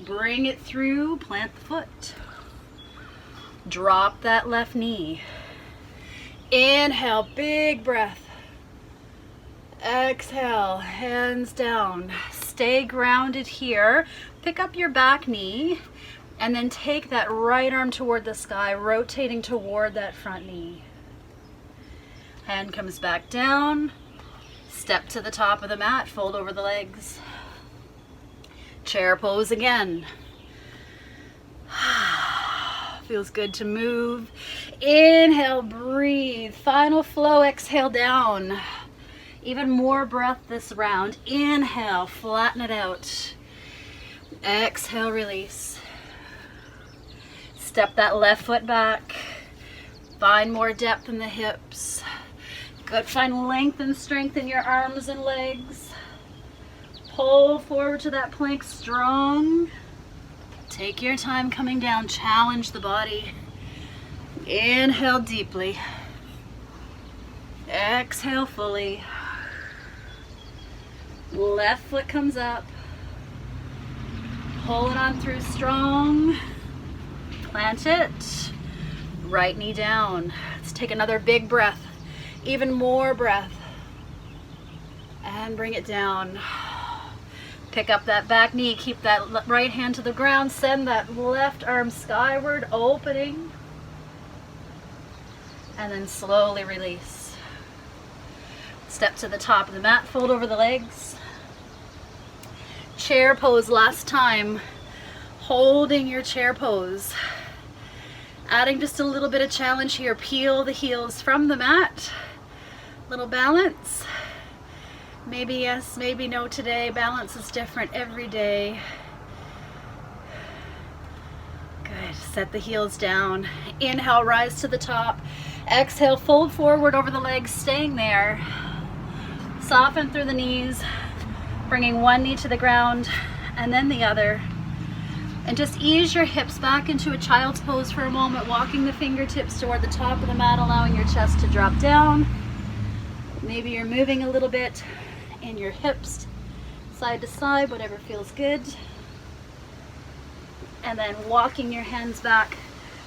Bring it through, plant the foot. Drop that left knee. Inhale, big breath. Exhale, hands down. Stay grounded here. Pick up your back knee and then take that right arm toward the sky, rotating toward that front knee. Hand comes back down. Step to the top of the mat, fold over the legs. Chair pose again. Feels good to move. Inhale, breathe. Final flow, exhale down. Even more breath this round. Inhale, flatten it out. Exhale, release. Step that left foot back. Find more depth in the hips. Good, find length and strength in your arms and legs. Pull forward to that plank strong. Take your time coming down. Challenge the body. Inhale deeply. Exhale fully. Left foot comes up. Pull it on through strong. Plant it. Right knee down. Let's take another big breath. Even more breath. And bring it down. Pick up that back knee, keep that right hand to the ground, send that left arm skyward, opening, and then slowly release. Step to the top of the mat, fold over the legs. Chair pose last time, holding your chair pose. Adding just a little bit of challenge here, peel the heels from the mat. Little balance. Maybe yes, maybe no today. Balance is different every day. Good. Set the heels down. Inhale, rise to the top. Exhale, fold forward over the legs, staying there. Soften through the knees, bringing one knee to the ground and then the other. And just ease your hips back into a child's pose for a moment, walking the fingertips toward the top of the mat, allowing your chest to drop down. Maybe you're moving a little bit in your hips, side to side, whatever feels good. And then walking your hands back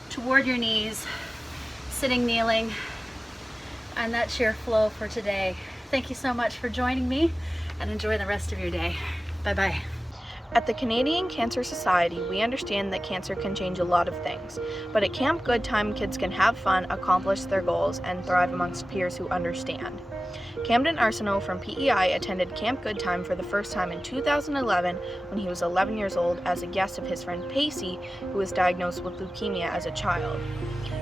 toward your knees, sitting, kneeling, and that's your flow for today. Thank you so much for joining me and enjoy the rest of your day. Bye-bye. At the Canadian Cancer Society, we understand that cancer can change a lot of things, but at Camp Good Time, kids can have fun, accomplish their goals, and thrive amongst peers who understand. Camden Arsenault from PEI attended Camp Good Time for the first time in 2011 when he was 11 years old as a guest of his friend Pacey, who was diagnosed with leukemia as a child.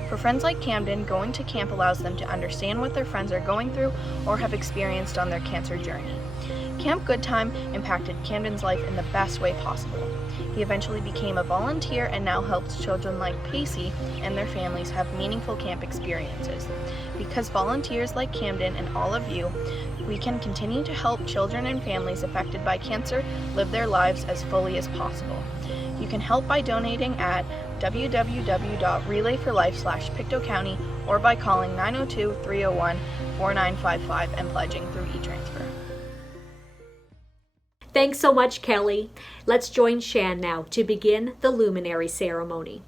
For friends like Camden, going to camp allows them to understand what their friends are going through or have experienced on their cancer journey. Camp Good Time impacted Camden's life in the best way possible. He eventually became a volunteer and now helps children like Pacey and their families have meaningful camp experiences. Because volunteers like Camden and all of you, we can continue to help children and families affected by cancer live their lives as fully as possible. You can help by donating at www.relayforlife.com/Pictou County or by calling 902-301-4955 and pledging through e-transfer. Thanks so much, Kelly. Let's join Shan now to begin the luminary ceremony.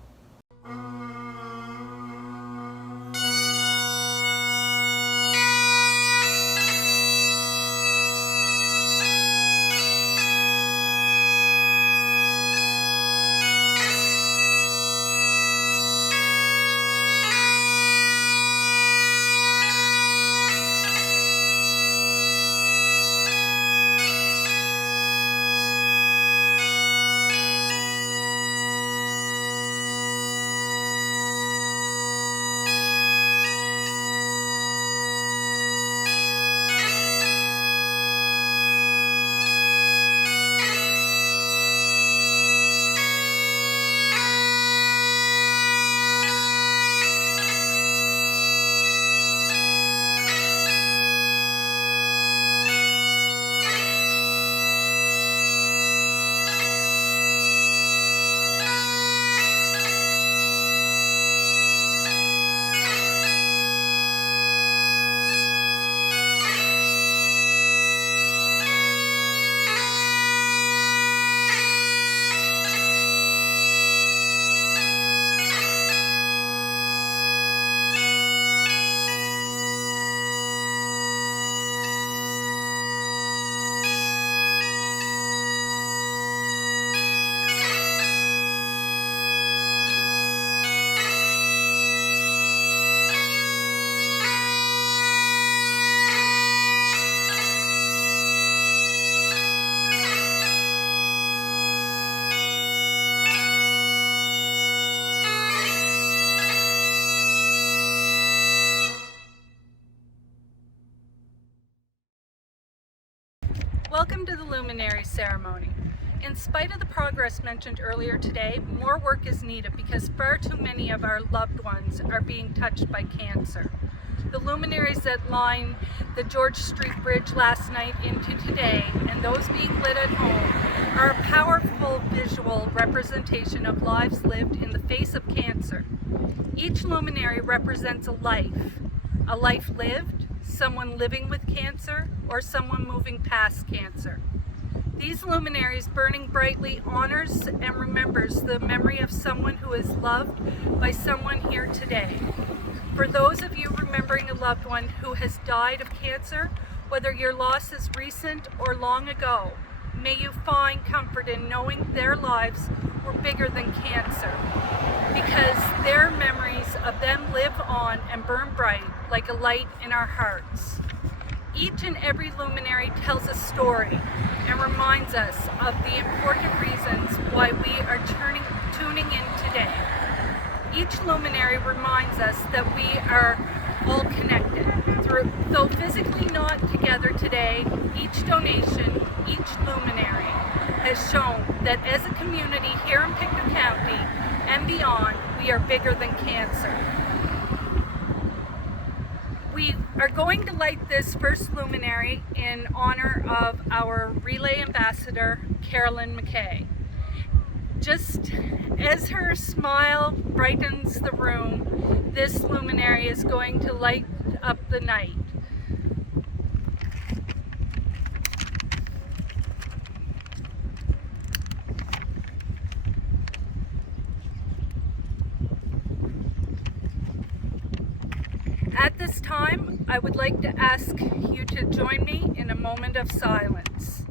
Welcome to the Luminary Ceremony. In spite of the progress mentioned earlier today, more work is needed because far too many of our loved ones are being touched by cancer. The luminaries that lined the George Street Bridge last night into today, and those being lit at home, are a powerful visual representation of lives lived in the face of cancer. Each luminary represents a life lived, someone living with cancer, or someone moving past cancer. These luminaries burning brightly honors and remembers the memory of someone who is loved by someone here today. For those of you remembering a loved one who has died of cancer, whether your loss is recent or long ago, may you find comfort in knowing their lives were bigger than cancer, because their memories of them live on and burn bright like a light in our hearts. Each and every luminary tells a story and reminds us of the important reasons why we are tuning in today. Each luminary reminds us that we are all connected. Though physically not together today, each donation, each luminary has shown that as a community here in Pictou County and beyond, we are bigger than cancer. We are going to light this first luminary in honor of our relay ambassador, Carolyn McKay. Just as her smile brightens the room, this luminary is going to light up the night. At this time, I would like to ask you to join me in a moment of silence.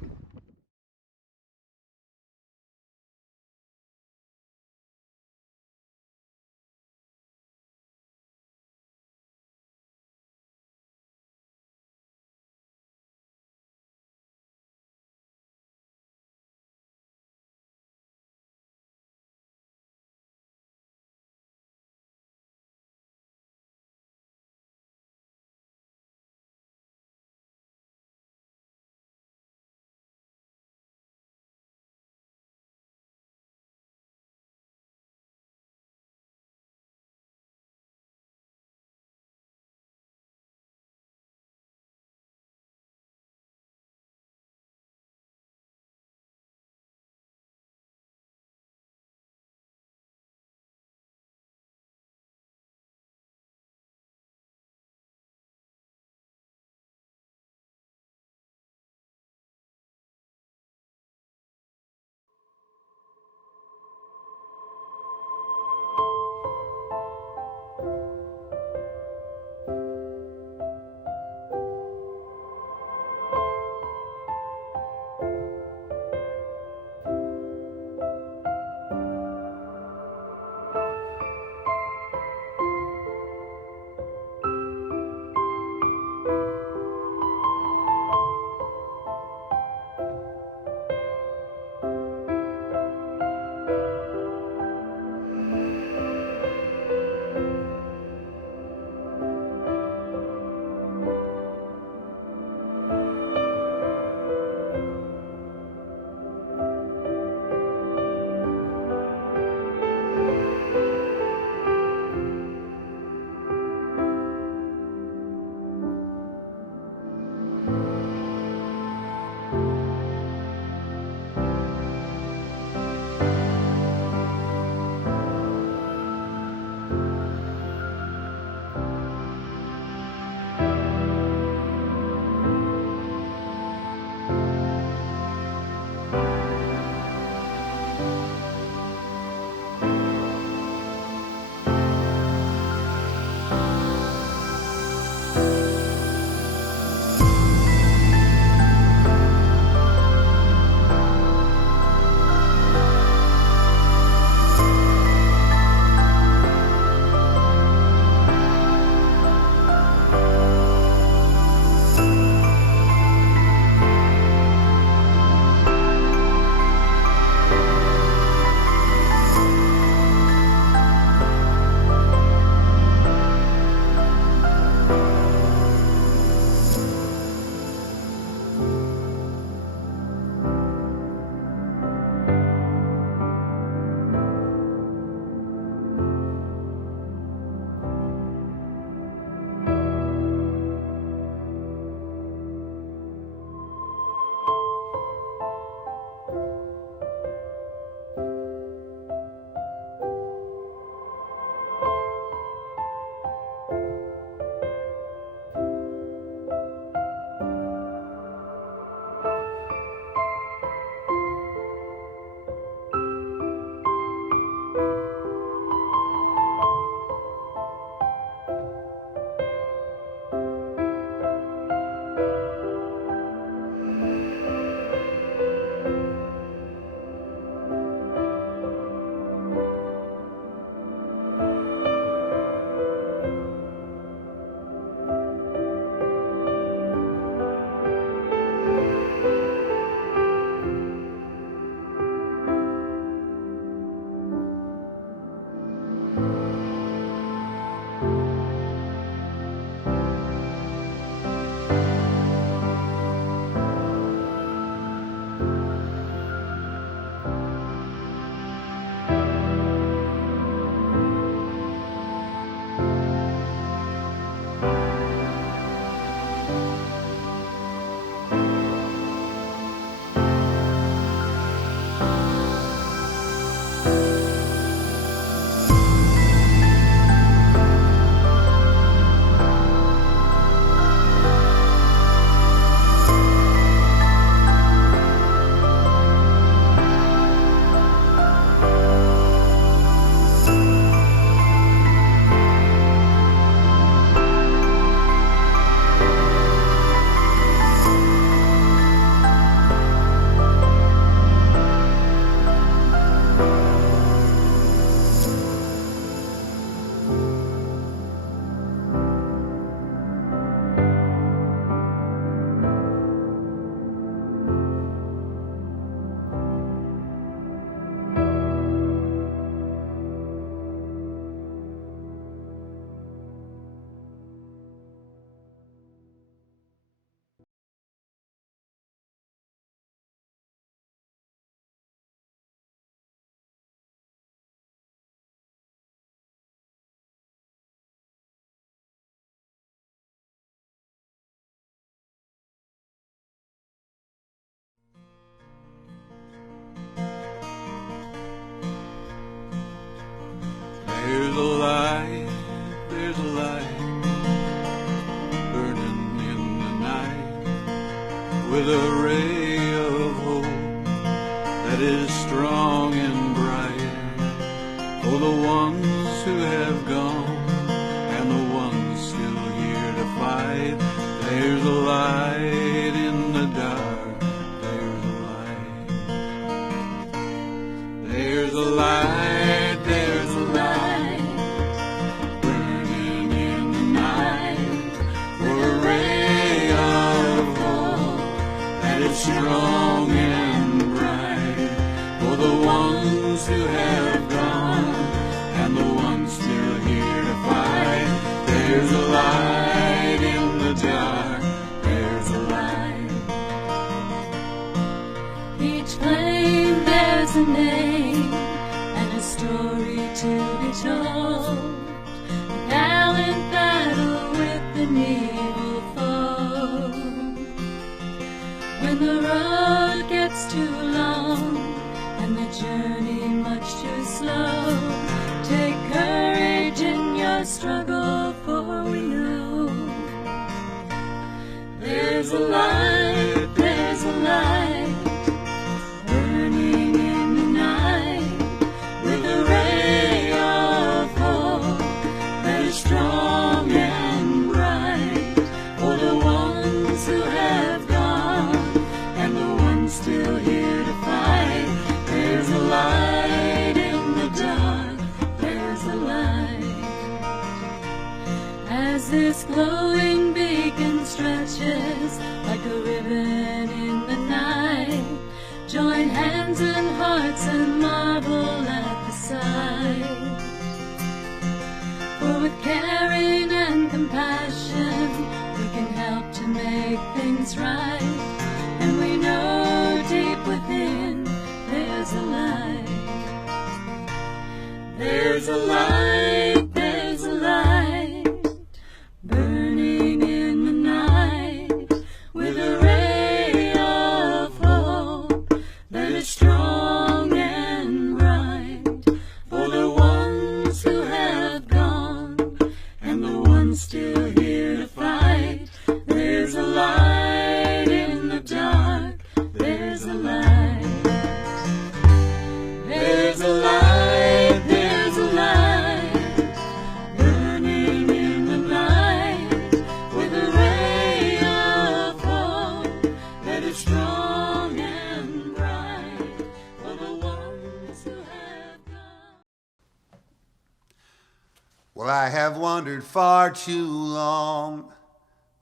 There's a light burning in the night with a ray of hope that is strong and bright for the ones who have gone and the ones still here to fight. There's a light in the dark, there's a light. There's a light, there's a light burning in the night for a ray of hope that is strong and bright for the ones who have gone and the ones still here to fight. There's a light in the dark, there's a light. Each flame bears a name and a story to be told. A gallant battle with an evil foe. When the road gets too long and the journey much too slow, take courage in your struggle, for we know there's a light, there's a light burning in the night with a ray of hope that is strong and bright for the ones who have gone and the ones still here to fight. There's a light in the dark, there's a light. As this glowing beacon stretches like a ribbon in the night, join hands and hearts and marvel at the sight. For with caring and compassion we can help to make things right. And we know deep within there's a light. There's a light, there's a light burning in the night with a ray of hope that is strong and bright for the ones who have gone and the ones still here to fight. There's a light in the dark, there's a light. There's a light, there's a light burning in the night with a ray of hope that is strong and bright for the ones who have gone. Well, I have wandered far too long.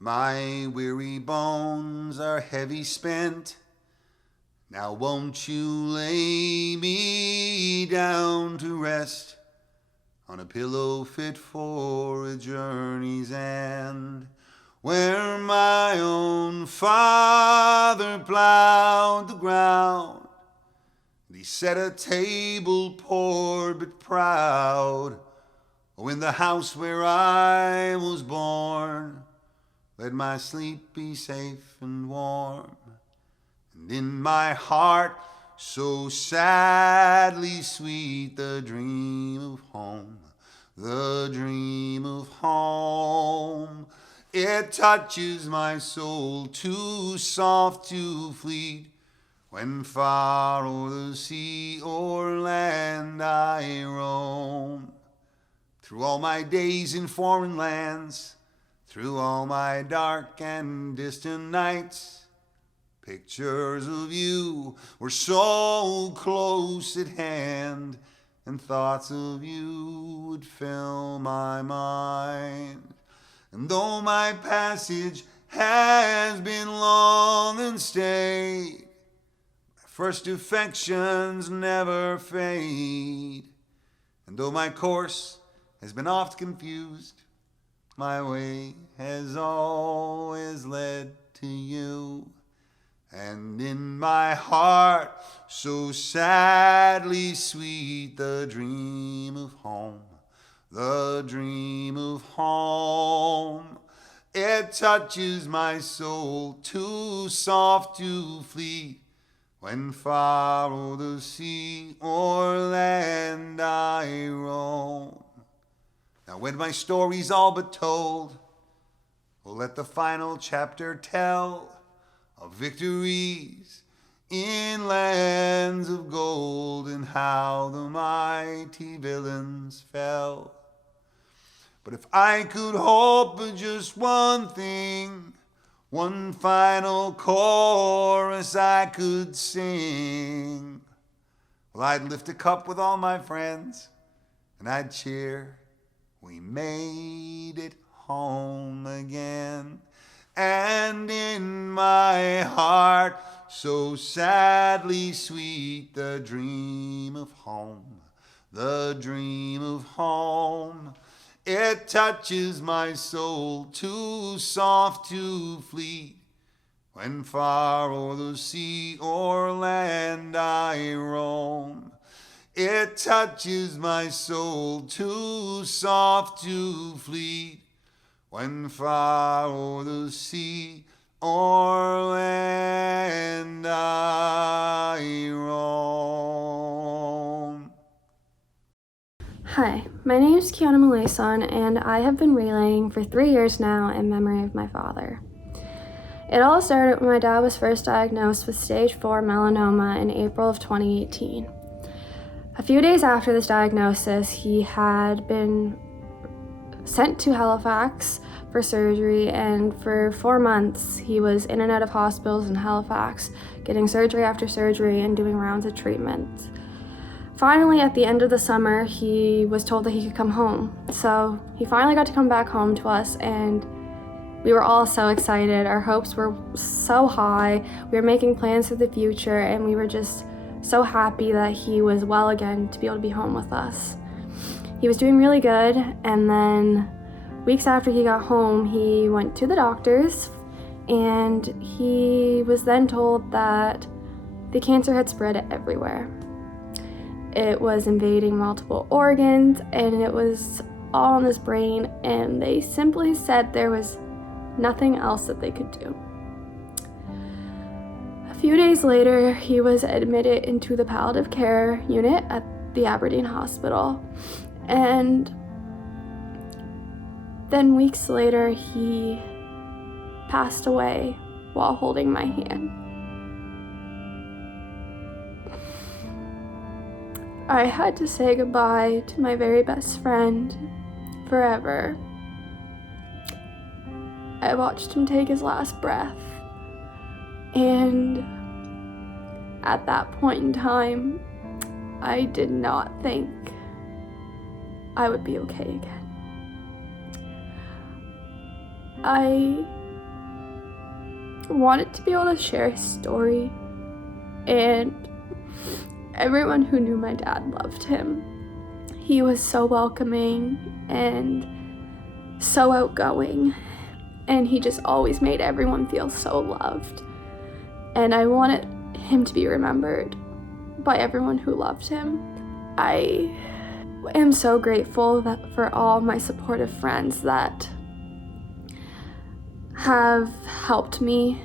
My weary bones are heavy spent. Now won't you lay me down to rest on a pillow fit for a journey's end, where my own father plowed the ground, and he set a table poor but proud. Oh, in the house where I was born, let my sleep be safe and warm. And in my heart, so sadly sweet, the dream of home, the dream of home. It touches my soul, too soft to fleet, when far o'er the sea or land I roam. Through all my days in foreign lands, through all my dark and distant nights, pictures of you were so close at hand, and thoughts of you would fill my mind. And though my passage has been long and stayed, my first affections never fade. And though my course has been oft confused, my way has always led to you. And in my heart, so sadly sweet, the dream of home, the dream of home. It touches my soul, too soft to flee, when far o'er the sea or land I roam. Now when my story's all but told, we'll let the final chapter tell of victories in lands of gold and how the mighty villains fell. But if I could hope for just one thing, one final chorus I could sing, well, I'd lift a cup with all my friends and I'd cheer, we made it home again. And in my heart, so sadly sweet, the dream of home, the dream of home. It touches my soul, too soft to flee. When far o'er the sea or land I roam, it touches my soul, too soft to flee. When far o'er the sea or land I roam. Hi, my name is Kiana Malason, and I have been relaying for 3 years now in memory of my father. It all started when my dad was first diagnosed with stage 4 melanoma in April of 2018. A few days after this diagnosis, he had been sent to Halifax for surgery, and for 4 months he was in and out of hospitals in Halifax, getting surgery after surgery and doing rounds of treatment. Finally, at the end of the summer, he was told that he could come home. So he finally got to come back home to us, and we were all so excited. Our hopes were so high. We were making plans for the future, and we were just so happy that he was well again to be able to be home with us. He was doing really good, and then weeks after he got home, he went to the doctors, and he was then told that the cancer had spread everywhere. It was invading multiple organs, and it was all in his brain, and they simply said there was nothing else that they could do. A few days later, he was admitted into the palliative care unit at the Aberdeen Hospital, and then weeks later, he passed away while holding my hand. I had to say goodbye to my very best friend forever. I watched him take his last breath, and at that point in time, I did not think I would be okay again. I wanted to be able to share his story, and everyone who knew my dad loved him. He was so welcoming and so outgoing, and he just always made everyone feel so loved. And I wanted him to be remembered by everyone who loved him. I am so grateful that for all my supportive friends that have helped me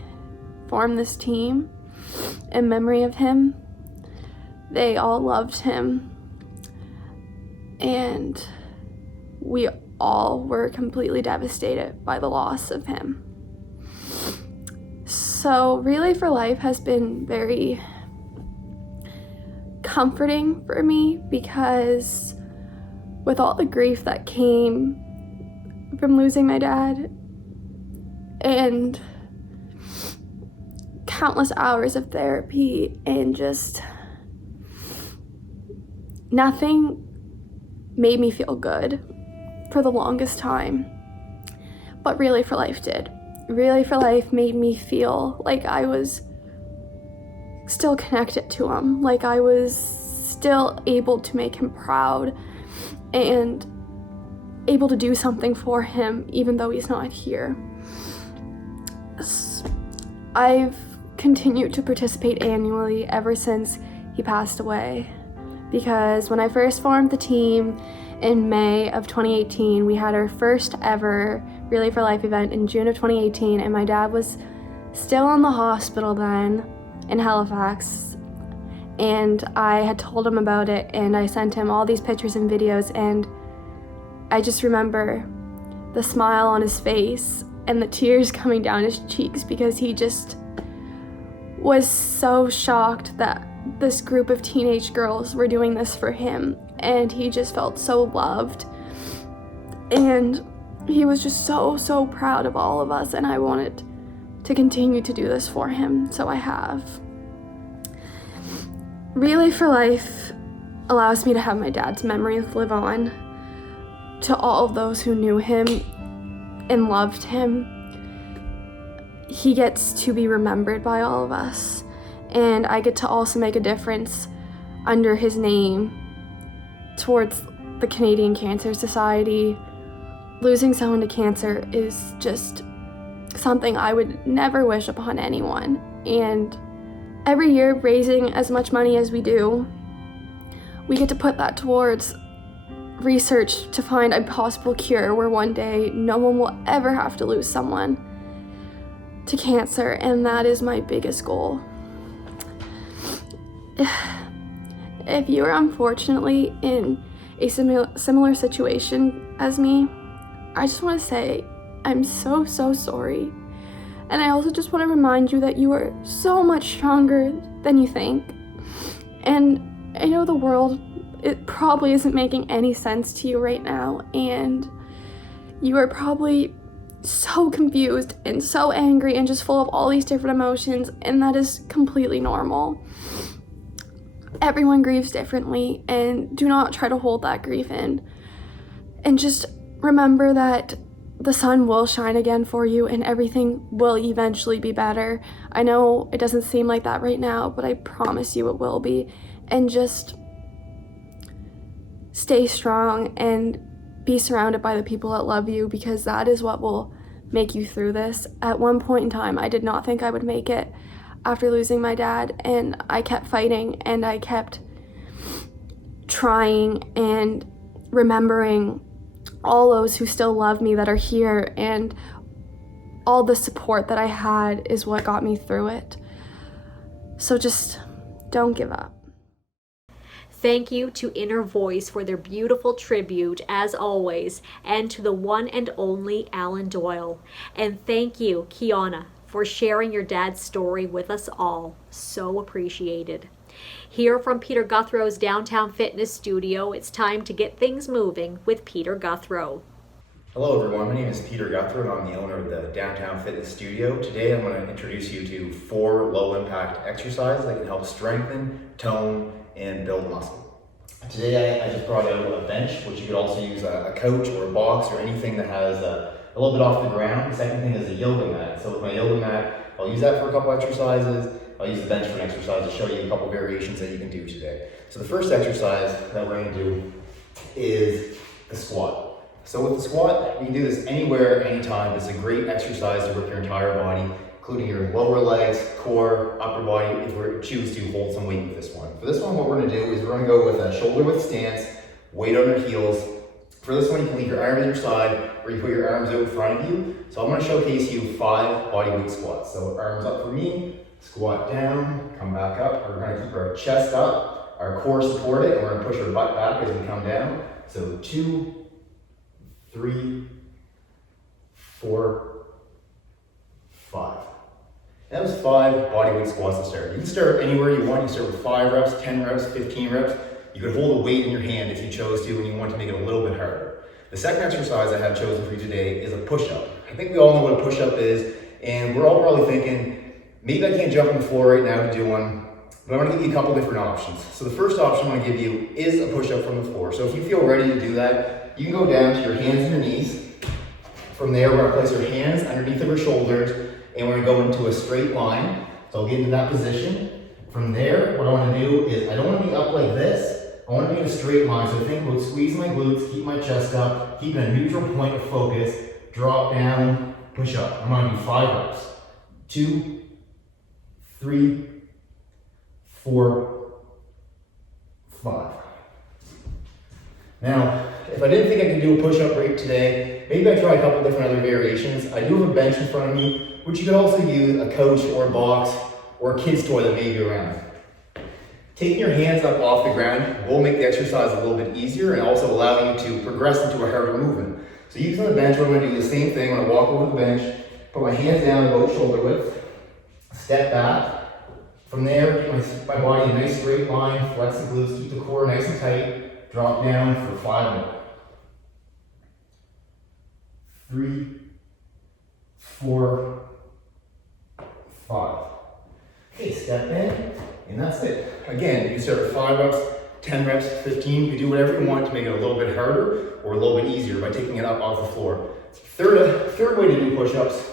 form this team in memory of him. They all loved him, and we all were completely devastated by the loss of him. So Relay for Life has been very comforting for me, because with all the grief that came from losing my dad and countless hours of therapy and just nothing made me feel good for the longest time, but Relay for Life did. Relay for Life made me feel like I was still connected to him, like I was still able to make him proud and able to do something for him even though he's not here. I've continued to participate annually ever since he passed away, because when I first formed the team in May of 2018, we had our first ever Relay for Life event in June of 2018, and my dad was still in the hospital then in Halifax, and I had told him about it, and I sent him all these pictures and videos, and I just remember the smile on his face and the tears coming down his cheeks because he just was so shocked that this group of teenage girls were doing this for him, and he just felt so loved, and he was just so proud of all of us, and I wanted to continue to do this for him, so I have. Relay for Life allows me to have my dad's memories live on to all of those who knew him and loved him. He gets to be remembered by all of us, and I get to also make a difference under his name towards the Canadian Cancer Society. Losing someone to cancer is just something I would never wish upon anyone, and every year raising as much money as we do, we get to put that towards research to find a possible cure where one day no one will ever have to lose someone to cancer, and that is my biggest goal. If you are unfortunately in a similar situation as me, I just want to say I'm so sorry. And I also just want to remind you that you are so much stronger than you think. And I know the world, it probably isn't making any sense to you right now, and you are probably so confused and so angry and just full of all these different emotions, and that is completely normal. Everyone grieves differently, and do not try to hold that grief in. And just remember that the sun will shine again for you, and everything will eventually be better. I know it doesn't seem like that right now, but I promise you it will be. And just stay strong and be surrounded by the people that love you, because that is what will make you through this. At one point in time, I did not think I would make it after losing my dad, and I kept fighting, and I kept trying and remembering all those who still love me that are here, and all the support that I had is what got me through it. So just don't give up. Thank you to Inner Voice for their beautiful tribute, as always, and to the one and only Alan Doyle. And thank you, Kiana, for sharing your dad's story with us all. So appreciated. Here from Peter Guthrow's Downtown Fitness Studio, it's time to get things moving with Peter Guthrow. Hello everyone, my name is Peter Guthrow and I'm the owner of the Downtown Fitness Studio. Today I'm going to introduce you to 4 low-impact exercises that can help strengthen, tone, and build muscle. Today I just brought out a bench, which you could also use a couch or a box or anything that has a little bit off the ground. The second thing is a yoga mat. So with my yoga mat, I'll use that for a couple exercises. I'll use the bench for an exercise to show you a couple variations that you can do today. So the first exercise that we're going to do is the squat. So with the squat, you can do this anywhere, anytime. It's a great exercise to work your entire body, including your lower legs, core, upper body, if we choose to hold some weight with this one. For this one, what we're going to do is we're going to go with a shoulder width stance, weight on your heels. For this one, you can leave your arms at your side, or you put your arms out in front of you. So I'm going to showcase you 5 body weight squats. So arms up for me, squat down, come back up. We're going to keep our chest up, our core supported, and we're going to push our butt back as we come down. So 2, 3, 4, 5. That was 5 body weight squats to start. You can start anywhere you want. You can start with 5 reps, 10 reps, 15 reps. You could hold a weight in your hand if you chose to and you want to make it a little bit harder. The second exercise I have chosen for you today is a push-up. I think we all know what a push-up is, and we're all probably thinking, maybe I can't jump on the floor right now to do one, but I'm going to give you a couple different options. So the first option I'm going to give you is a push-up from the floor. So if you feel ready to do that, you can go down to your hands and your knees. From there, we're going to place our hands underneath of our shoulders, and we're going to go into a straight line. So I'll get into that position. From there, what I want to do is, I don't want to be up like this. I want to be in a straight line. So think about squeezing my glutes, keep my chest up, keeping a neutral point of focus, drop down, push up. I'm going to do 5 reps. 2, 3, 4, 5. Now, if I didn't think I could do a push-up right today, maybe I try a couple different other variations. I do have a bench in front of me, which you could also use a couch or a box or a kid's toy that may be around. Taking your hands up off the ground will make the exercise a little bit easier and also allow you to progress into a harder movement. So using the bench, I'm going to do the same thing. I'm going to walk over the bench, put my hands down about shoulder width, step back. From there, get my body in a nice straight line, flex the glutes, keep the core nice and tight, drop down for 5 more. 3, 4, 5. Okay, step in, and that's it. Again, you can start with 5 reps, 10 reps, 15. You can do whatever you want to make it a little bit harder or a little bit easier by taking it up off the floor. Third way to do push-ups,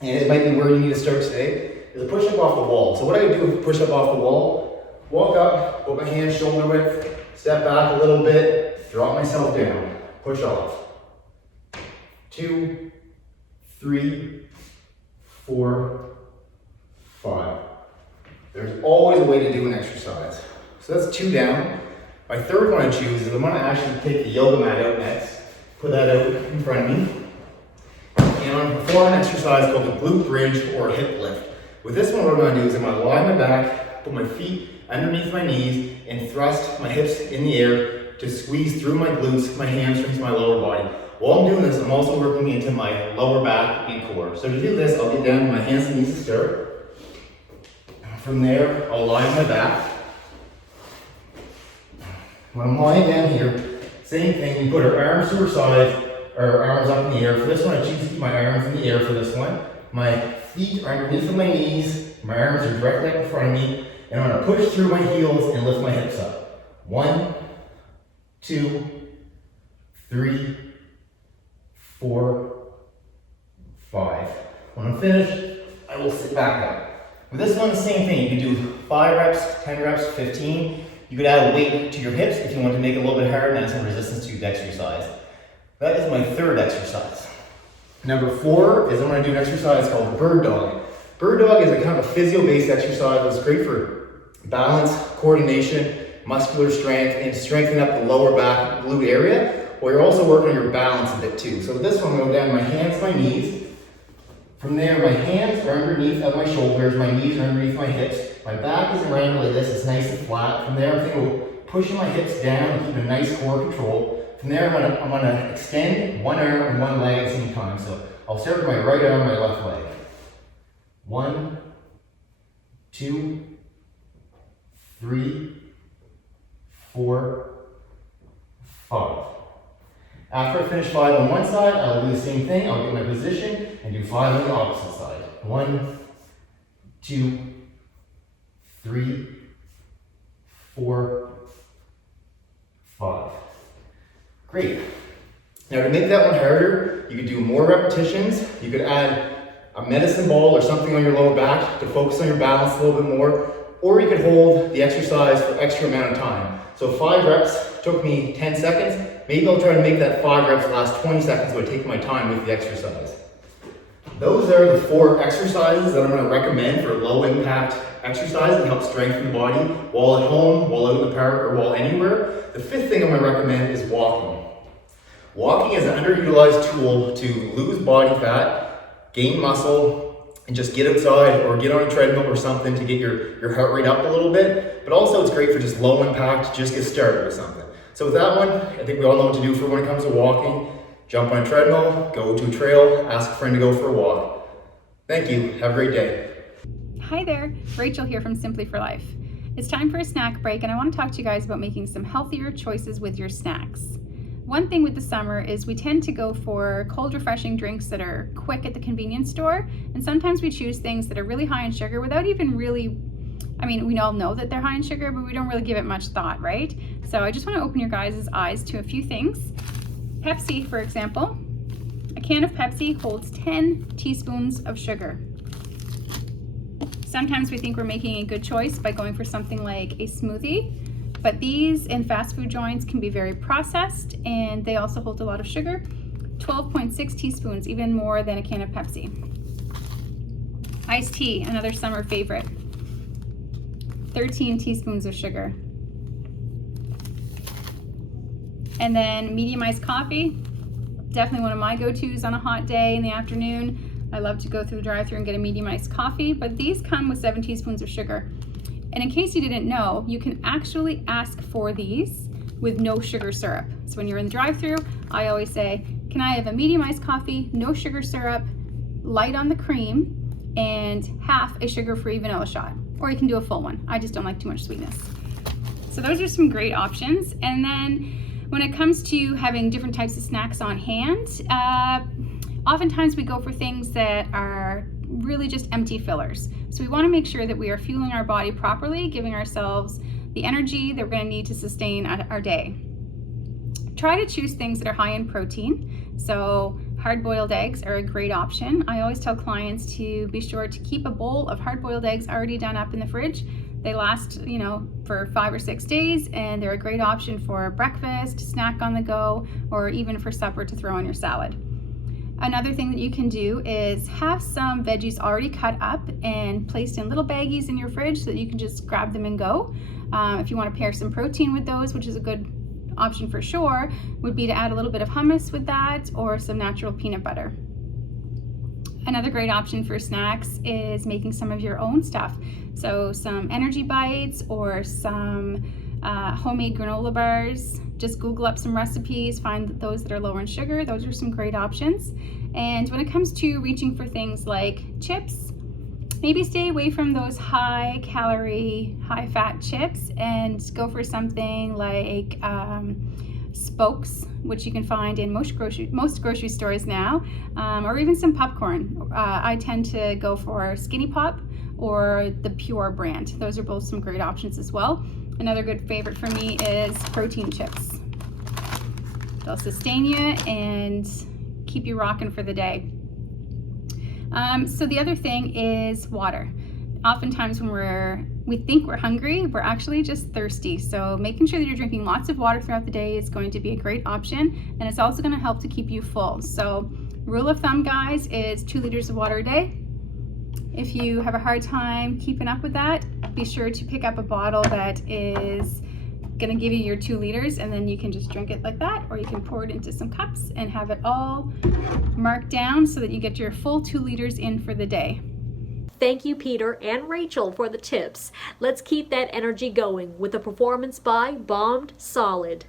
and it might be where you need to start today, is a push-up off the wall. So what I would do with push-up off the wall, walk up, put my hands shoulder width, step back a little bit, drop myself down, push off. 2, 3, 4, 5. There's always a way to do an exercise. So that's 2 down. My third one I choose is I'm going to actually take the yoga mat out next, put that out in front of me, and I'm going to perform an exercise called the glute bridge or hip lift. With this one, what I'm going to do is I'm going to lie on my back, put my feet underneath my knees, and thrust my hips in the air to squeeze through my glutes, my hamstrings, my lower body. While I'm doing this, I'm also working into my lower back and core. So to do this, I'll get down on my hands and knees to start. From there, I'll lie on my back. When I'm lying down here, same thing, we put our arms to our sides, our arms up in the air. For this one, I choose to keep my arms in the air for this one. My feet are underneath of my knees, my arms are directly up in front of me, and I'm going to push through my heels and lift my hips up. 1, 2, 3, 4, 5. When I'm finished, I will sit back up. With this one, the same thing. You can do 5 reps, 10 reps, 15. You could add a weight to your hips if you want to make it a little bit harder and add some resistance to the exercise. That is my third exercise. Number 4 is I'm going to do an exercise called bird dog. Bird dog is a kind of a physio-based exercise that's great for balance, coordination, muscular strength, and strengthening up the lower back glute area, while you're also working on your balance a bit too. So with this one, I'm going down to my hands, my knees. From there, my hands are underneath of my shoulders, my knees are underneath my hips. My back is around like this, it's nice and flat. From there, I'm thinking about pushing my hips down and keeping a nice core control. From there, I'm gonna extend one arm and one leg at the same time. So I'll start with my right arm, my left leg. 1, 2, 3, 4, 5. After I finish 5 on one side, I'll do the same thing. I'll get my position and do 5 on the opposite side. 1, 2, 3, 4, 5. Great. Now to make that one harder, you could do more repetitions. You could add a medicine ball or something on your lower back to focus on your balance a little bit more, or you could hold the exercise for extra amount of time. So 5 reps took me 10 seconds. Maybe I'll try to make that 5 reps last 20 seconds by taking my time with the exercise. Those are the 4 exercises that I'm going to recommend for low impact exercise and help strengthen the body while at home, while out in the park, or while anywhere. The 5th thing I'm going to recommend is walking. Walking is an underutilized tool to lose body fat, gain muscle, and just get outside or get on a treadmill or something to get your heart rate up a little bit. But also it's great for just low impact, just get started with something. So with that one, I think we all know what to do for when it comes to walking. Jump on a treadmill, go to a trail, ask a friend to go for a walk. Thank you. Have a great day. Hi there, Rachel here from Simply for Life. It's time for a snack break, and I want to talk to you guys about making some healthier choices with your snacks. One thing with the summer is we tend to go for cold, refreshing drinks that are quick at the convenience store, and sometimes we choose things that are really high in sugar without even really, we all know that they're high in sugar, but we don't really give it much thought, right? So I just want to open your guys' eyes to a few things. Pepsi, for example. A can of Pepsi holds 10 teaspoons of sugar. Sometimes we think we're making a good choice by going for something like a smoothie, but these in fast food joints can be very processed and they also hold a lot of sugar. 12.6 teaspoons, even more than a can of Pepsi. Iced tea, another summer favorite. 13 teaspoons of sugar. And then medium iced coffee, definitely one of my go-tos on a hot day in the afternoon. I love to go through the drive-thru and get a medium iced coffee, but these come with 7 teaspoons of sugar. And in case you didn't know, you can actually ask for these with no sugar syrup. So when you're in the drive-thru, I always say, can I have a medium iced coffee, no sugar syrup, light on the cream, and half a sugar-free vanilla shot. Or you can do a full one. I just don't like too much sweetness. So those are some great options. And then when it comes to having different types of snacks on hand, oftentimes we go for things that are really just empty fillers. So we want to make sure that we are fueling our body properly, giving ourselves the energy that we're going to need to sustain our day. Try to choose things that are high in protein. So hard-boiled eggs are a great option. I always tell clients to be sure to keep a bowl of hard-boiled eggs already done up in the fridge. They last, for 5 or 6 days, and they're a great option for breakfast, snack on the go, or even for supper to throw on your salad. Another thing that you can do is have some veggies already cut up and placed in little baggies in your fridge so that you can just grab them and go. If you want to pair some protein with those, which is a good option for sure, would be to add a little bit of hummus with that or some natural peanut butter. Another great option for snacks is making some of your own stuff. So some energy bites or some homemade granola bars. Just Google up some recipes, find those that are lower in sugar. Those are some great options. And when it comes to reaching for things like chips, maybe stay away from those high calorie, high fat chips and go for something like Spokes, which you can find in most grocery stores now, or even some popcorn. I tend to go for Skinny Pop or the Pure brand. Those are both some great options as well. Another good favorite for me is protein chips. They'll sustain you and keep you rocking for the day. So the other thing is water. Oftentimes when we think we're hungry, we're actually just thirsty. So making sure that you're drinking lots of water throughout the day is going to be a great option, and it's also going to help to keep you full. So rule of thumb, guys, is 2 liters of water a day. If you have a hard time keeping up with that, be sure to pick up a bottle that is going to give you your 2 liters, and then you can just drink it like that, or you can pour it into some cups and have it all marked down so that you get your full 2 liters in for the day. Thank you, Peter and Rachel, for the tips. Let's keep that energy going with a performance by Bombed Solid.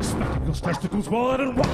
Spectacles, testicles, one, and watch!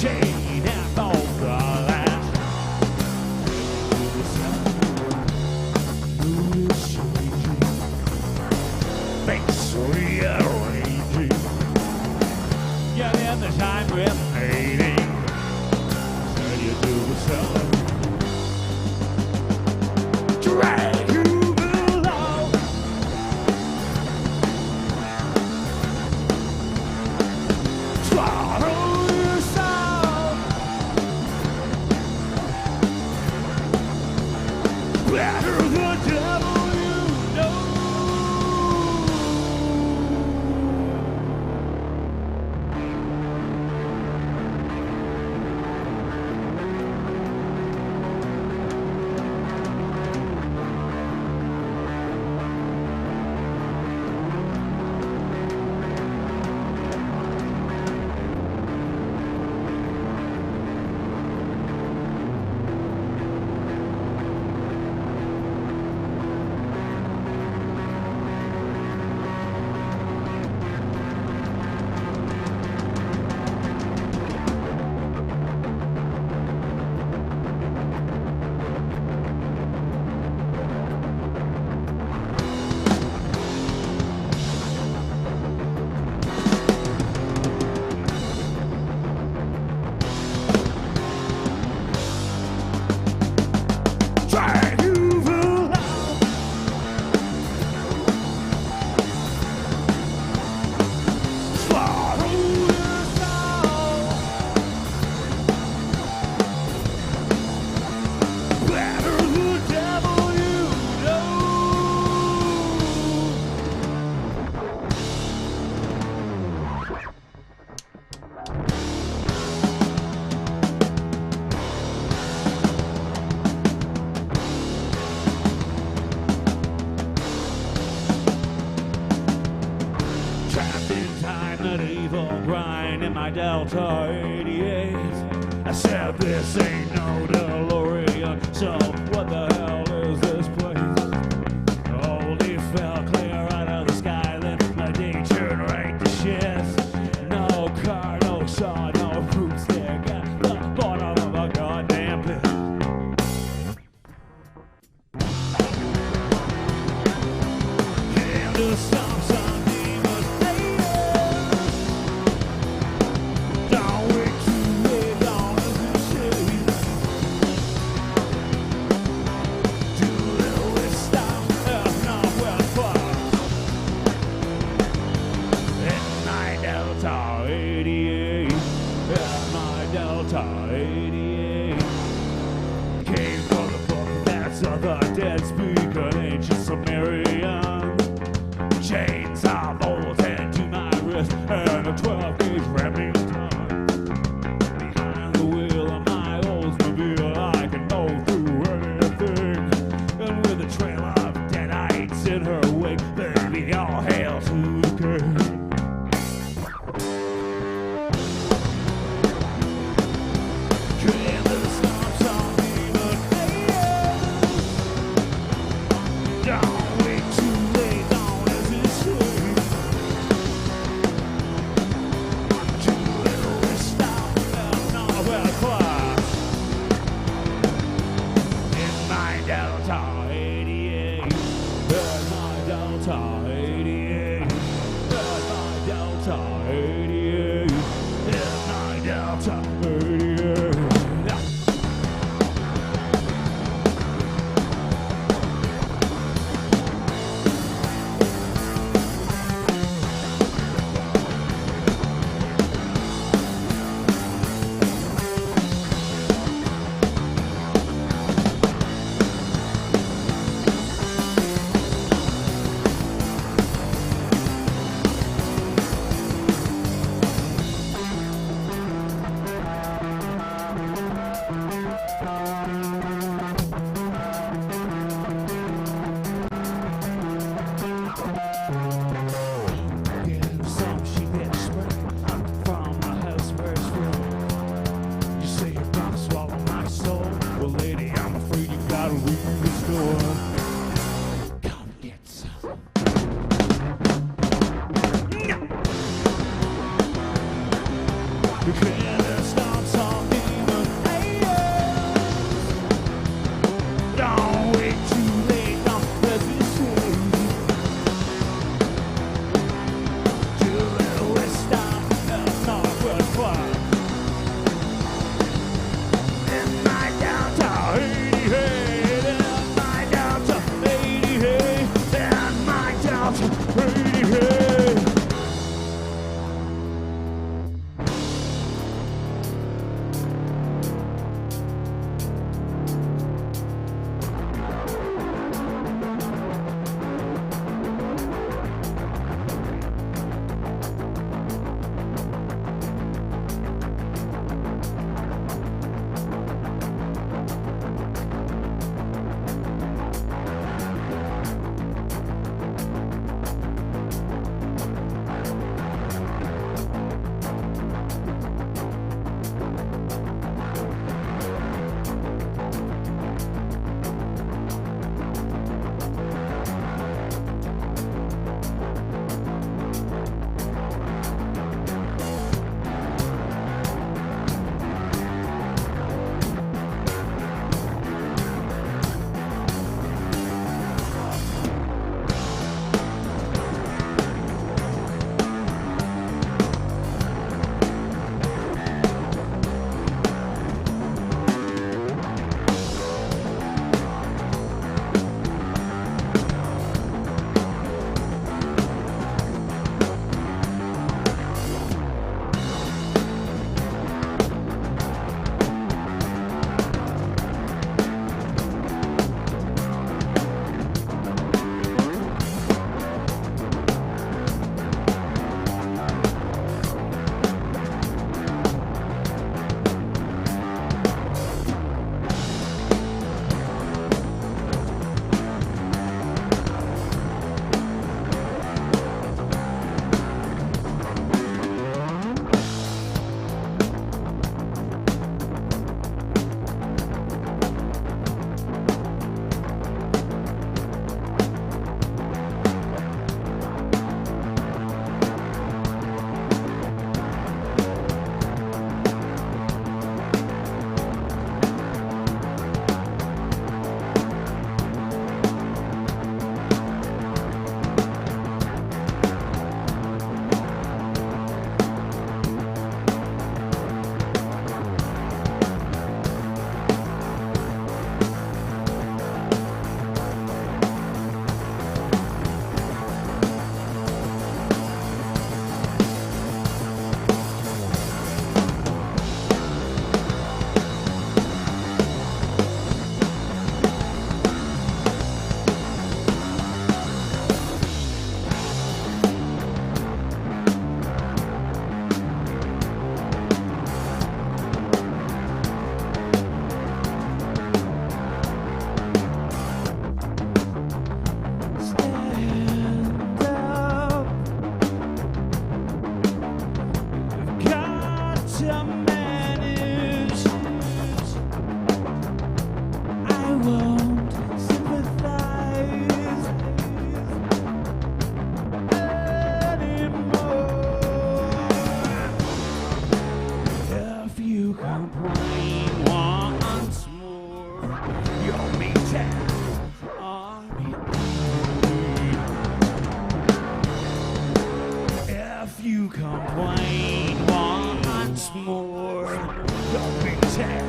shade and all the light. Mood is changing, face rearranging. Yeah, then the time remaining. Can you do the song? Drag you below. Swallow your soul. Better the devil you know. Drag you below. Swallow your soul. Better the devil you know. Trapped in time, that evil grind in my Delta 88. I said this ain't no DeLorean, so what the hell is this place? Only fell clear out of the sky, then my day turned right to shit. No car, no saw, no fruit stick at the bottom of a goddamn pit. And the some demons don't wait too late, long as it's shade. Too little this stop, not well far. In my Delta 88, in my Delta 88. Came for the book that's of the dead speak an ancient Sumerian. Chains are bolted to my wrist and a 12-gauge Remington. Behind the wheel of my Oldsmobile, I can go through anything. And with a trail of deadites in her wake, baby, all hail to the king. Can the stomps on me, but don't wait too late, long as it's sweet. Too little to stop, not well class. In my Delta 88, in my Delta 88, in my Delta 88, in my Delta 88. you complain once more, you'll be dead army. If you complain once more, you'll be dead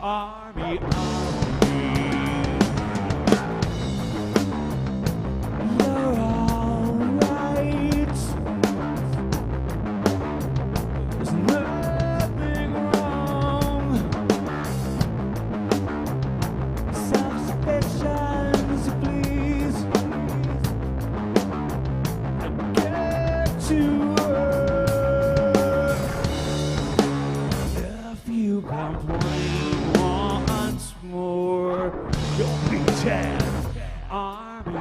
army. You're alright. There's nothing wrong. Self-suspicions, please. Get to work. If you complain once more, you'll be dead army.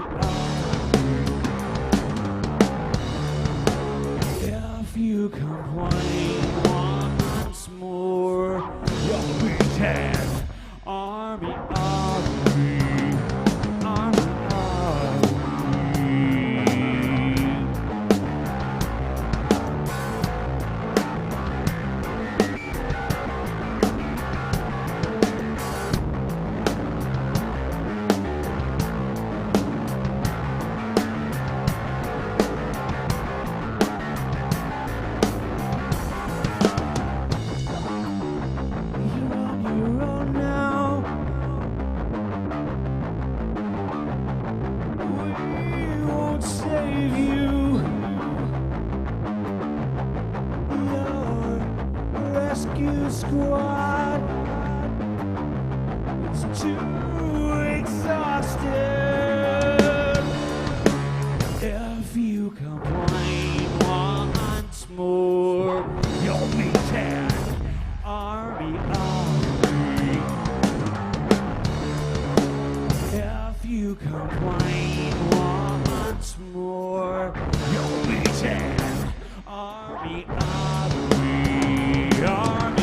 If you complain once more, you'll be dead army, army, army, army. Squad is too exhausted. If you complain once more, you'll be dead army, army. If you complain once more, you'll be dead army, army, army.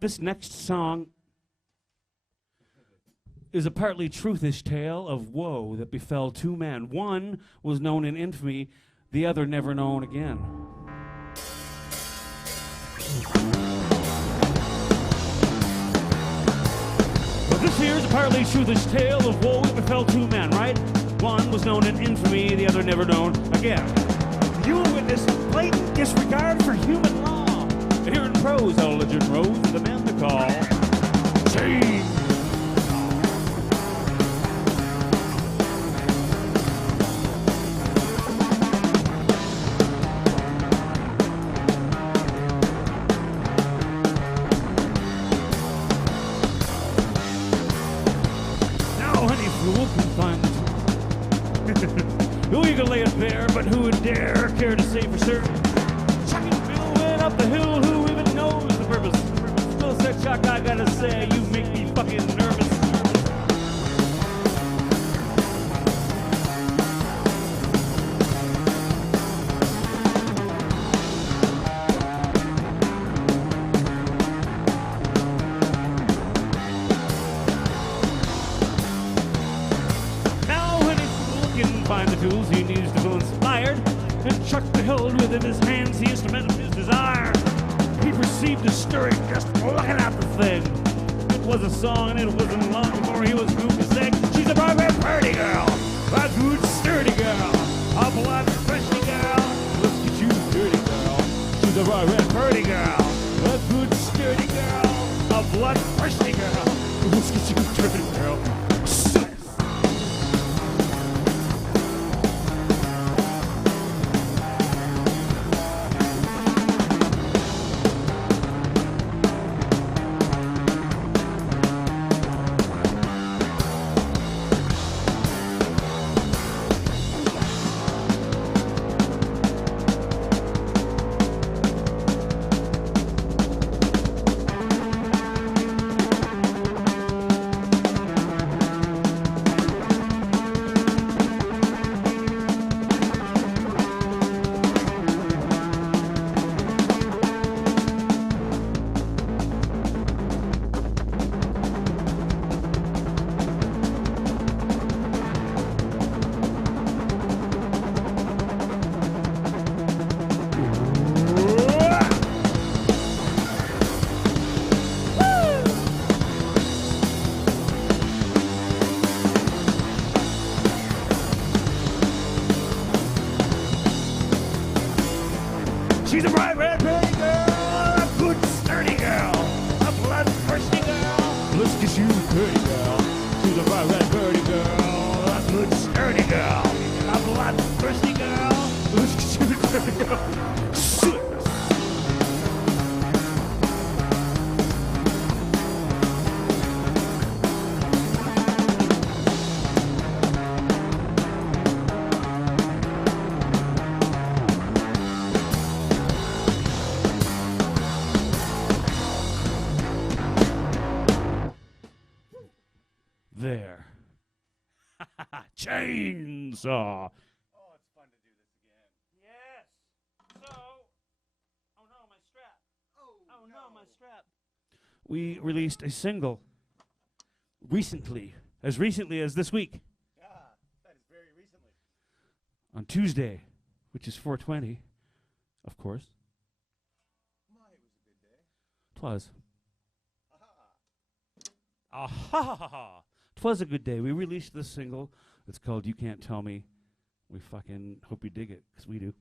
This next song is a partly truthish tale of woe that befell two men. One was known in infamy, the other never known again. But this here is a partly truthish tale of woe that befell two men, right? One was known in infamy, the other never known again. You witnessed blatant disregard for human law. Here in prose, how legend rose, the man to call Shame. Now, any fool can find who you can lay it bare, but who would dare care to say for certain? Up the hill, who even knows the purpose? Still said, Chuck, I gotta say, you make me fucking nervous. Now, when he can find the tools he needs to feel inspired, and Chuck beheld within his hands the instrument of his desire. He perceived a stirring just looking at the thing. It was a song, and it wasn't long before he was moved to sing. She's a bright, pretty girl, a good, sturdy girl, a blood, thirsty girl. Let's get you dirty, girl. She's a bright, pretty girl, a good, sturdy girl, a blood, thirsty girl. Let's get you dirty, girl. there. Chainsaw. Oh, it's fun to do this again. Yes. So, oh no, my strap. Oh no, my strap. We released a single recently as this week. Yeah, that is very recently. On Tuesday, which is 4/20, of course. My, it was a good day. 'Twas. Aha! 'Twas a good day. We released this single. It's called You Can't Tell Me. We fucking hope you dig it, because we do.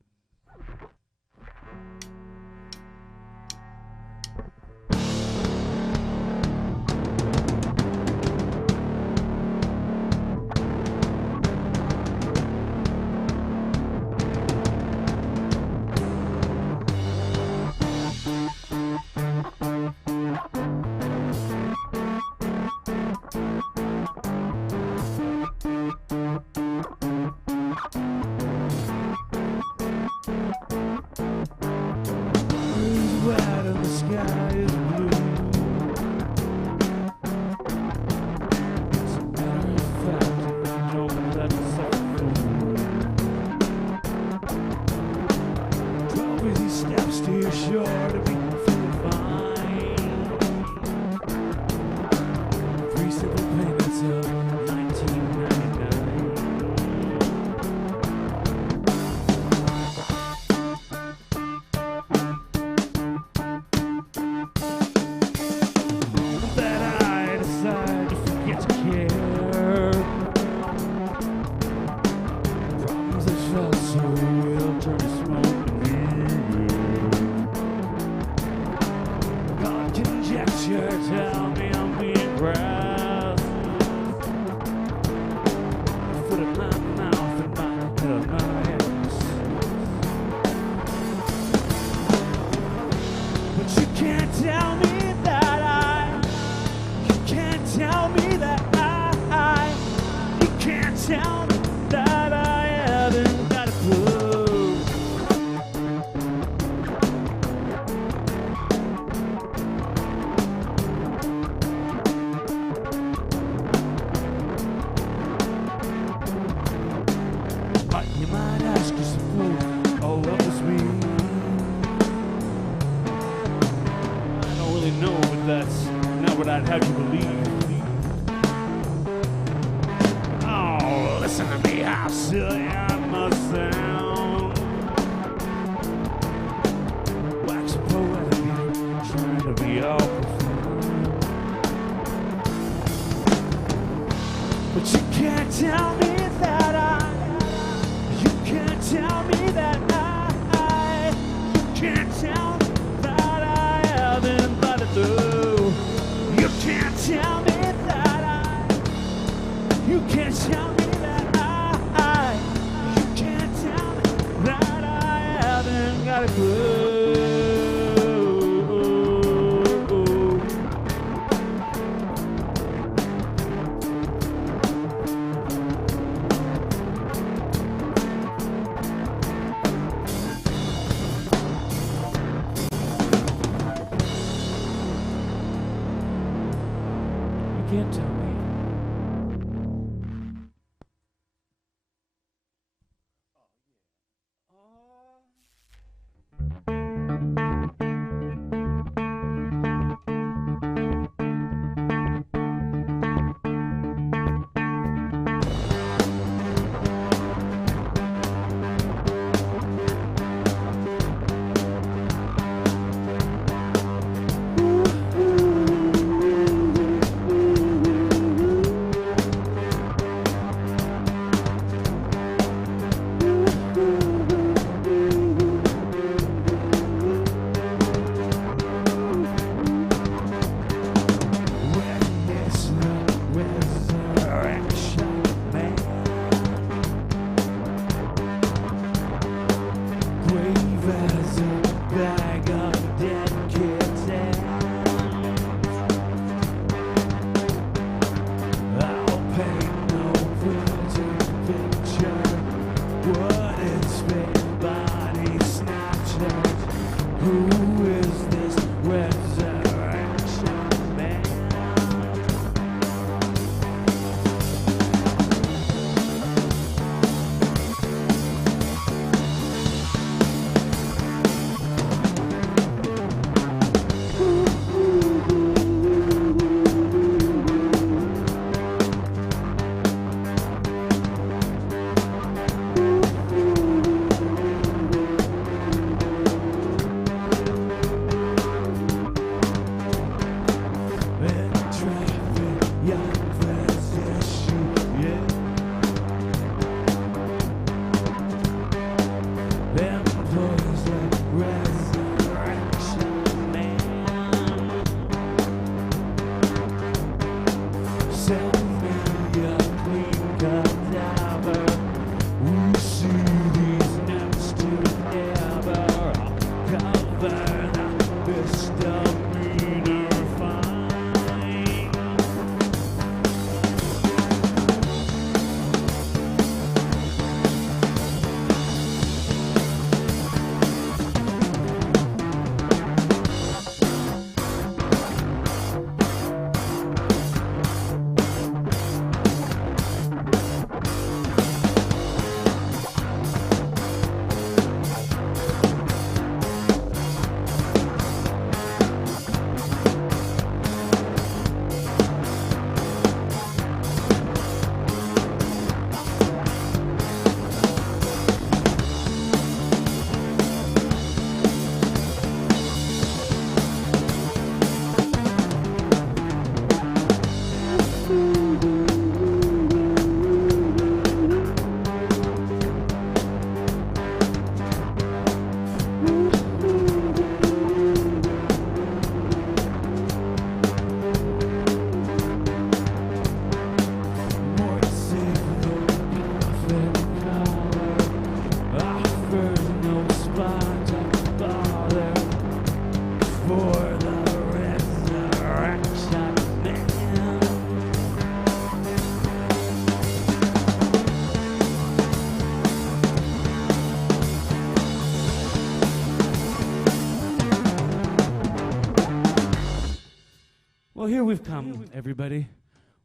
Well, here we've come, everybody.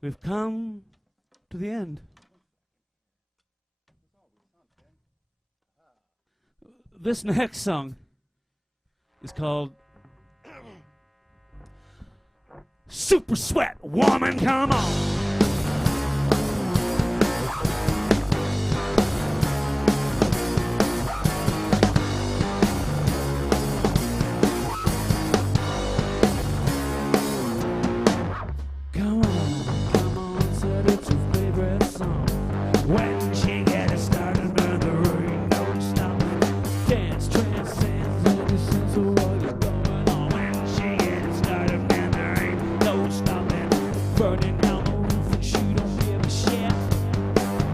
We've come to the end. This next song is called Super Sweat Woman, Come On. When she gets started, man, there ain't no stopping. Dance transcends any sense of what is going on. When she gets started, man, there ain't no stopping. Burning down the roof and she don't give a shit.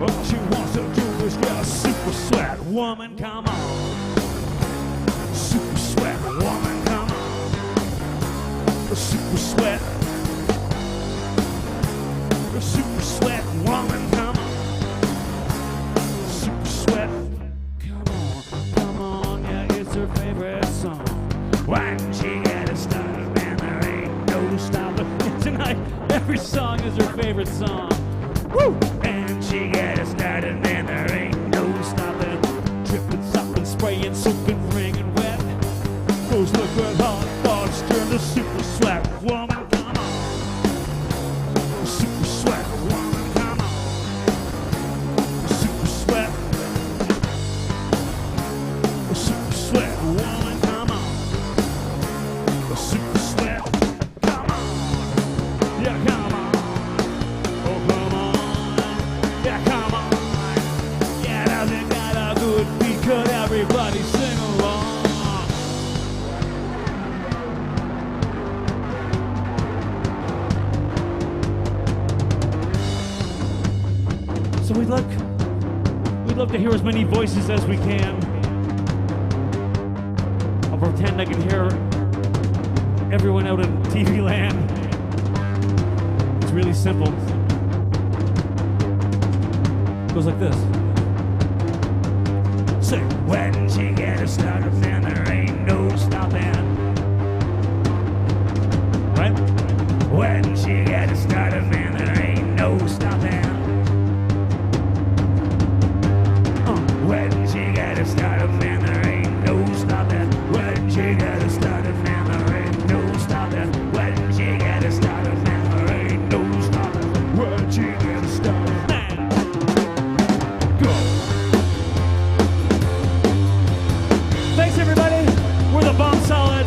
All she wants to do is get a super sweat woman, come on. Super sweat woman, come on. A super sweat. A super sweat woman, come on. Sweat, come on, yeah, it's her favorite song. When she gets started, man, there ain't no stopping. Tonight, every song is her favorite song. Woo! And she gets started, man, there ain't no stopping. Dripping, sopping, spraying, soaking, wringing wet. Those liquid hot thoughts turn to super sweat woman, come on. Super sweat woman, come on. Super sweat. Super sweat woman, come on. A super sweat, come on. Yeah, come on. Oh, come on. Yeah, come on. Yeah, doesn't got a good beat. Could everybody sing along? So we'd love to hear as many voices as we can. I'll pretend I can hear everyone out in TV land. It's really simple. It goes like this. Say, when she gets started, man, there ain't no stopping. Right? When she gets started, man, there ain't no stopping. When she gets started, man, there ain't no stopping. When she gets started, man, there ain't no stopping. When she gets started, man, there ain't no stopping. When she gets started, man. Go. Thanks, everybody. We're the Bomb Solid.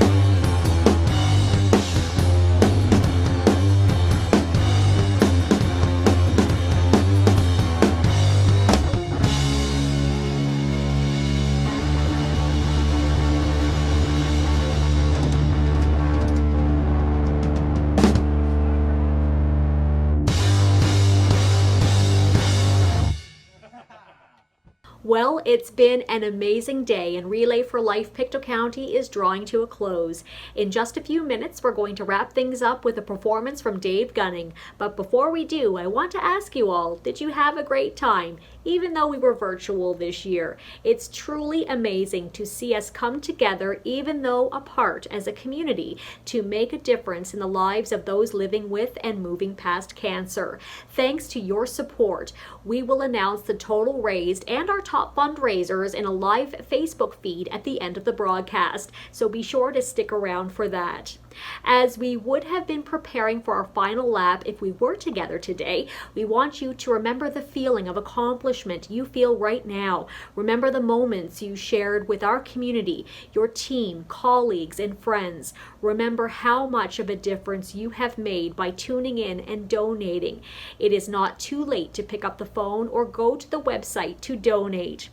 Well, it's been an amazing day, and Relay for Life Pictou County is drawing to a close. In just a few minutes, we're going to wrap things up with a performance from Dave Gunning. But before we do, I want to ask you all, did you have a great time? Even though we were virtual this year, it's truly amazing to see us come together, even though apart, as a community, to make a difference in the lives of those living with and moving past cancer. Thanks to your support, we will announce the total raised and our top fundraisers in a live Facebook feed at the end of the broadcast, so be sure to stick around for that. As we would have been preparing for our final lap if we were together today, we want you to remember the feeling of accomplishment you feel right now. Remember the moments you shared with our community, your team, colleagues, and friends. Remember how much of a difference you have made by tuning in and donating. It is not too late to pick up the phone or go to the website to donate.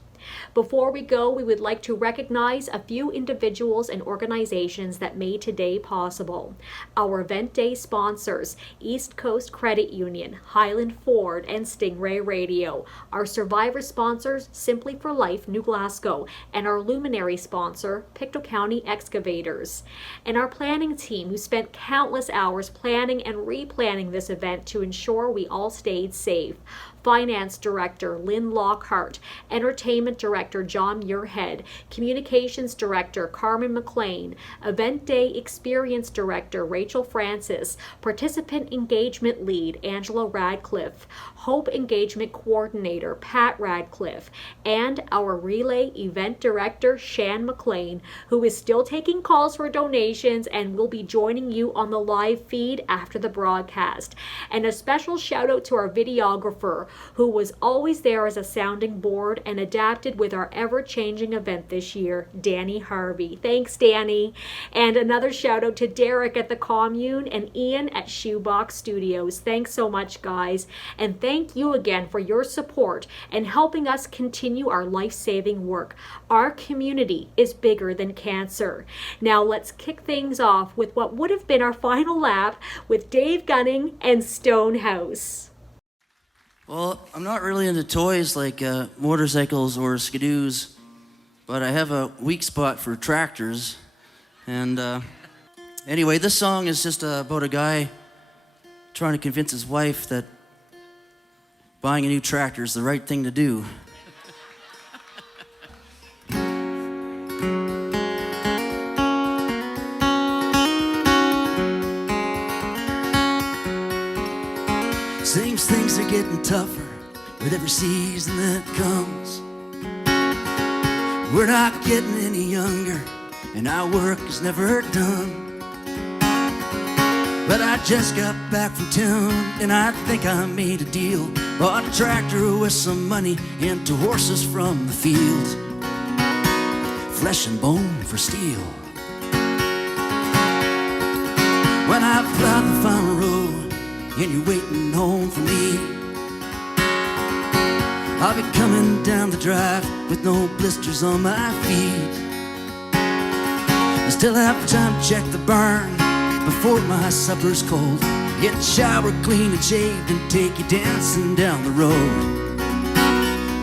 Before we go, we would like to recognize a few individuals and organizations that made today possible. Our event day sponsors, East Coast Credit Union, Highland Ford, and Stingray Radio. Our survivor sponsors, Simply for Life, New Glasgow, and our luminary sponsor, Pictou County Excavators. And our planning team, who spent countless hours planning and replanning this event to ensure we all stayed safe. Finance Director Lynn Lockhart, Entertainment Director John Muirhead, Communications Director Carmen McLean, Event Day Experience Director Rachel Francis, Participant Engagement Lead Angela Radcliffe, Hope Engagement Coordinator Pat Radcliffe, and our Relay Event Director Shan McLean, who is still taking calls for donations and will be joining you on the live feed after the broadcast. And a special shout out to our videographer, who was always there as a sounding board and adapted with our ever-changing event this year, Danny Harvey. Thanks, Danny. And another shout out to Derek at the Commune and Ian at Shoebox Studios. Thanks so much, guys. And thank you again for your support and helping us continue our life-saving work. Our community is bigger than cancer. Now let's kick things off with what would have been our final lap with Dave Gunning and Stonehouse. Well, I'm not really into toys like motorcycles or skidoos, but I have a weak spot for tractors. And anyway, this song is just about a guy trying to convince his wife that buying a new tractor is the right thing to do. Seems things are getting tougher with every season that comes. We're not getting any younger, and our work is never done. But I just got back from town, and I think I made a deal. Bought a tractor with some money and 2 horses from the field. Flesh and bone for steel. When I plowed the final road and you're waiting home for me, I'll be coming down the drive with no blisters on my feet. I still have time to check the barn before my supper's cold. Get showered, clean and shaved, and take you dancing down the road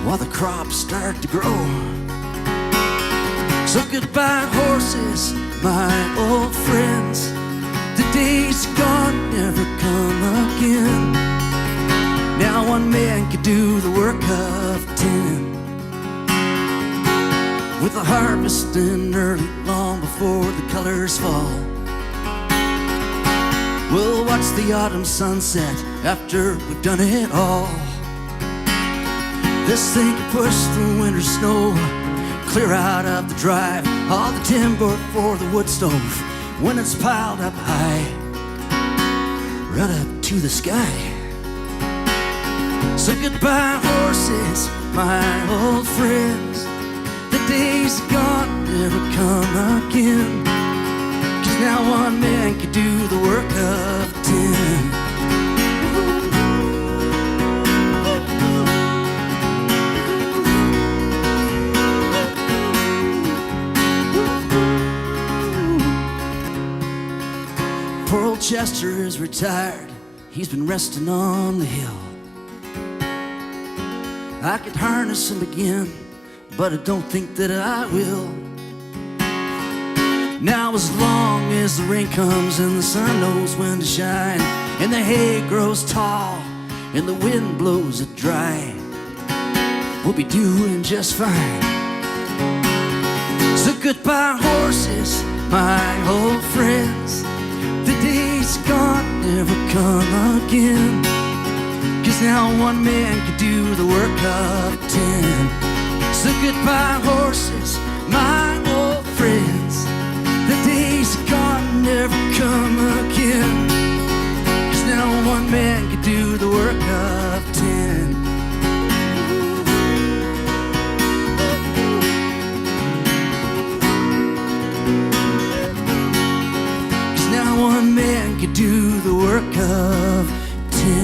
while the crops start to grow. So goodbye horses, my old friends. The days gone never come again. Now one man could do the work of 10, with the harvest in early, long before the colors fall. We'll watch the autumn sunset after we've done it all. This thing can push the winter snow clear out of the drive, all the timber for the wood stove when it's piled up high, right up to the sky. So goodbye horses, my old friends. The days gone never come again. 'Cause now one man could do the work of 10. Poor old Chester is retired. He's been resting on the hill. I could harness him again but I don't think that I will. Now as long as the rain comes and the sun knows when to shine, and the hay grows tall and the wind blows it dry, we'll be doing just fine. So goodbye horses, my old friends, the days gone never come again. 'Cause now one man could do the work of 10. So goodbye horses, my old friends, the days gone never come again. 'Cause now one man could do the work of 10. 'Cause now one man could do the work of 10.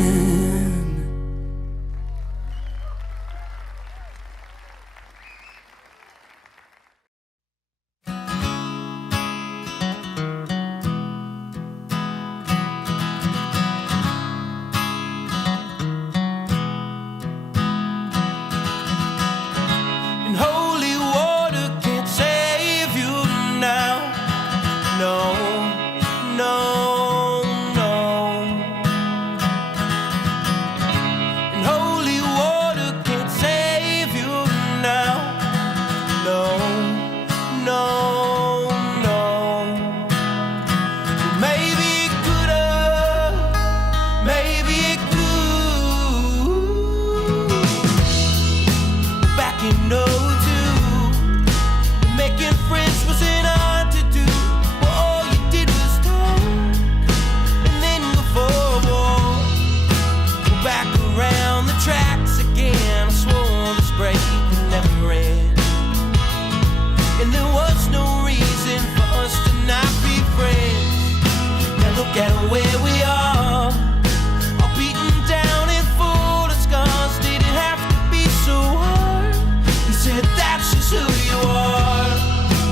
And holy water can't save you now. No, no, no. And holy water can't save you now. No, no, no. Maybe it could've, maybe it could. Back in '02, making friends wasn't hard to do. All you did was talk and then go for a walk. Go back around the tracks again. I swore this break would never end, and there was no reason for us to not be friends. Now look at where we are, all beaten down and full of scars. Did it have to be so hard? He said that's just who you are.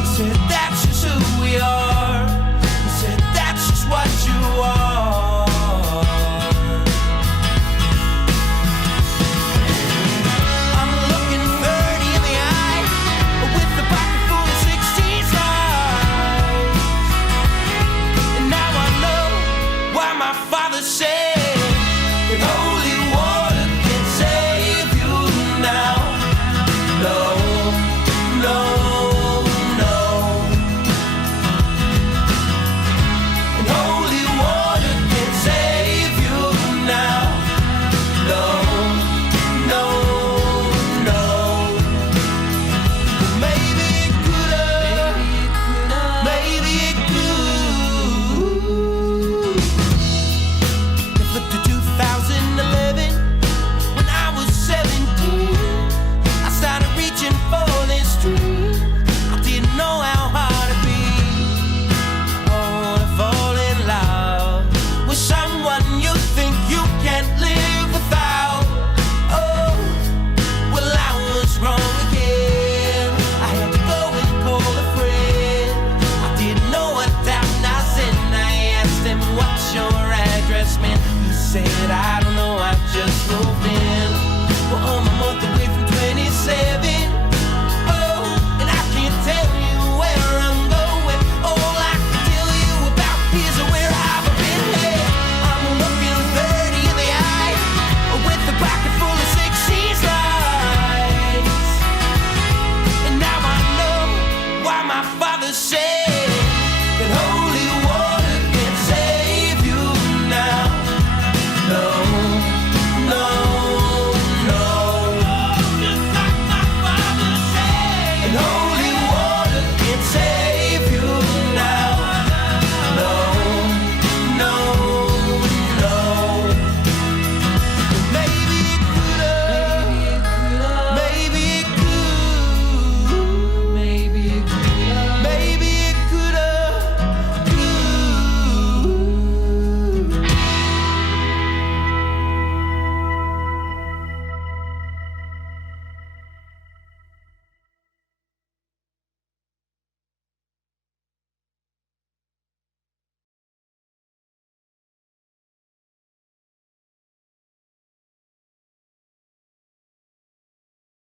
He said that's just who we are. He said that's just what you are. I'm looking 30 in the eye with a pocket full of 16 stars. And now I know why my father said that holy water can save you now. No, no, no. And holy water can save you now. No, no, no. Maybe it could've, maybe it could. It flipped to 2011 when I was 17. I started reaching for this dream. I didn't know how hard it'd be. Oh, to fall in love with someone you think you can't live without. Oh, well I was wrong again. I had to go and call a friend. I didn't know what that was, and I asked him, what's your address, man? He said, I don't know, I just moved in. Well, I'm a month away from 27.